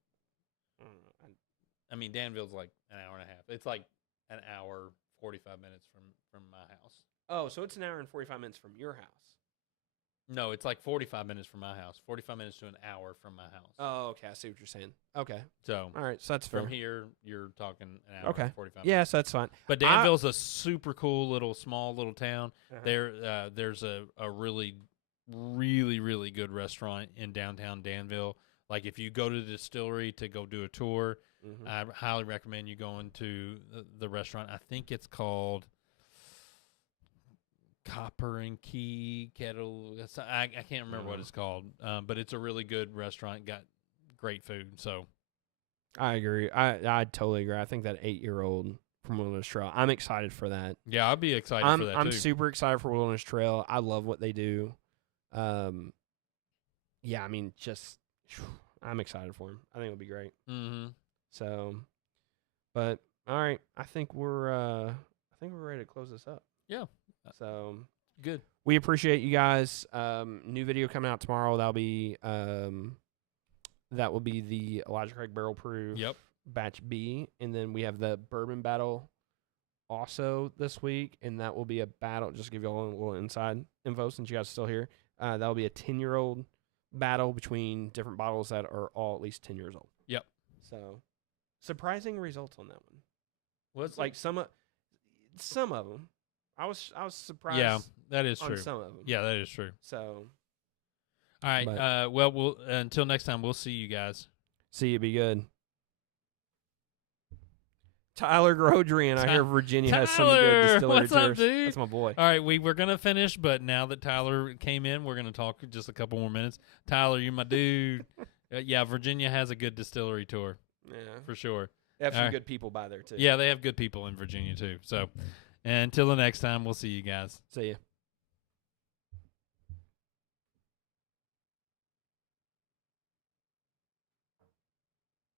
Danville's like an hour and a half. It's like an hour 45 minutes from my house. Oh, so it's an hour and 45 minutes from your house. No, it's like 45 minutes from my house. 45 minutes to an hour from my house. Oh, okay. I see what you're saying. Okay. So, all right. So that's fair. From here, you're talking an hour and 45 minutes. Yeah, so that's fine. But Danville's a super cool small little town. Uh-huh. There's a really, really, really good restaurant in downtown Danville. Like if you go to the distillery to go do a tour, I highly recommend you going to the restaurant. I think it's called Copper and Key Kettle. I can't remember what it's called, but it's a really good restaurant. Got great food. So I agree. I totally agree. I think that 8-year-old from Wilderness Trail, I'm excited for that. Yeah, I'll be excited for that too. I'm super excited for Wilderness Trail. I love what they do. yeah, I mean, just I'm excited for him. I think it'll be great. Mm-hmm. So, but all right, I think we're ready to close this up. Yeah. So good. We appreciate you guys. New video coming out tomorrow. That will be the Elijah Craig Barrel Proof. Yep. Batch B, and then we have the bourbon battle also this week, and that will be a battle. Just to give you all a little inside info since you guys are still here. That will be a 10-year-old battle between different bottles that are all at least 10 years old. Yep. So surprising results on that one. What's like some of them. I was surprised. Yeah, that is on true. Some of them. Yeah, that is true. So, all right. Well, we'll until next time. We'll see you guys. See you. Be good. Tyler Grodrian. I hear Virginia has some good distillery What's up, dude? That's my boy. All right, we were gonna finish, but now that Tyler came in, we're gonna talk just a couple more minutes. Tyler, you're my dude. Yeah, Virginia has a good distillery tour. Yeah, for sure. They have some good people by there too. Yeah, they have good people in Virginia too. So, until the next time, we'll see you guys. See ya.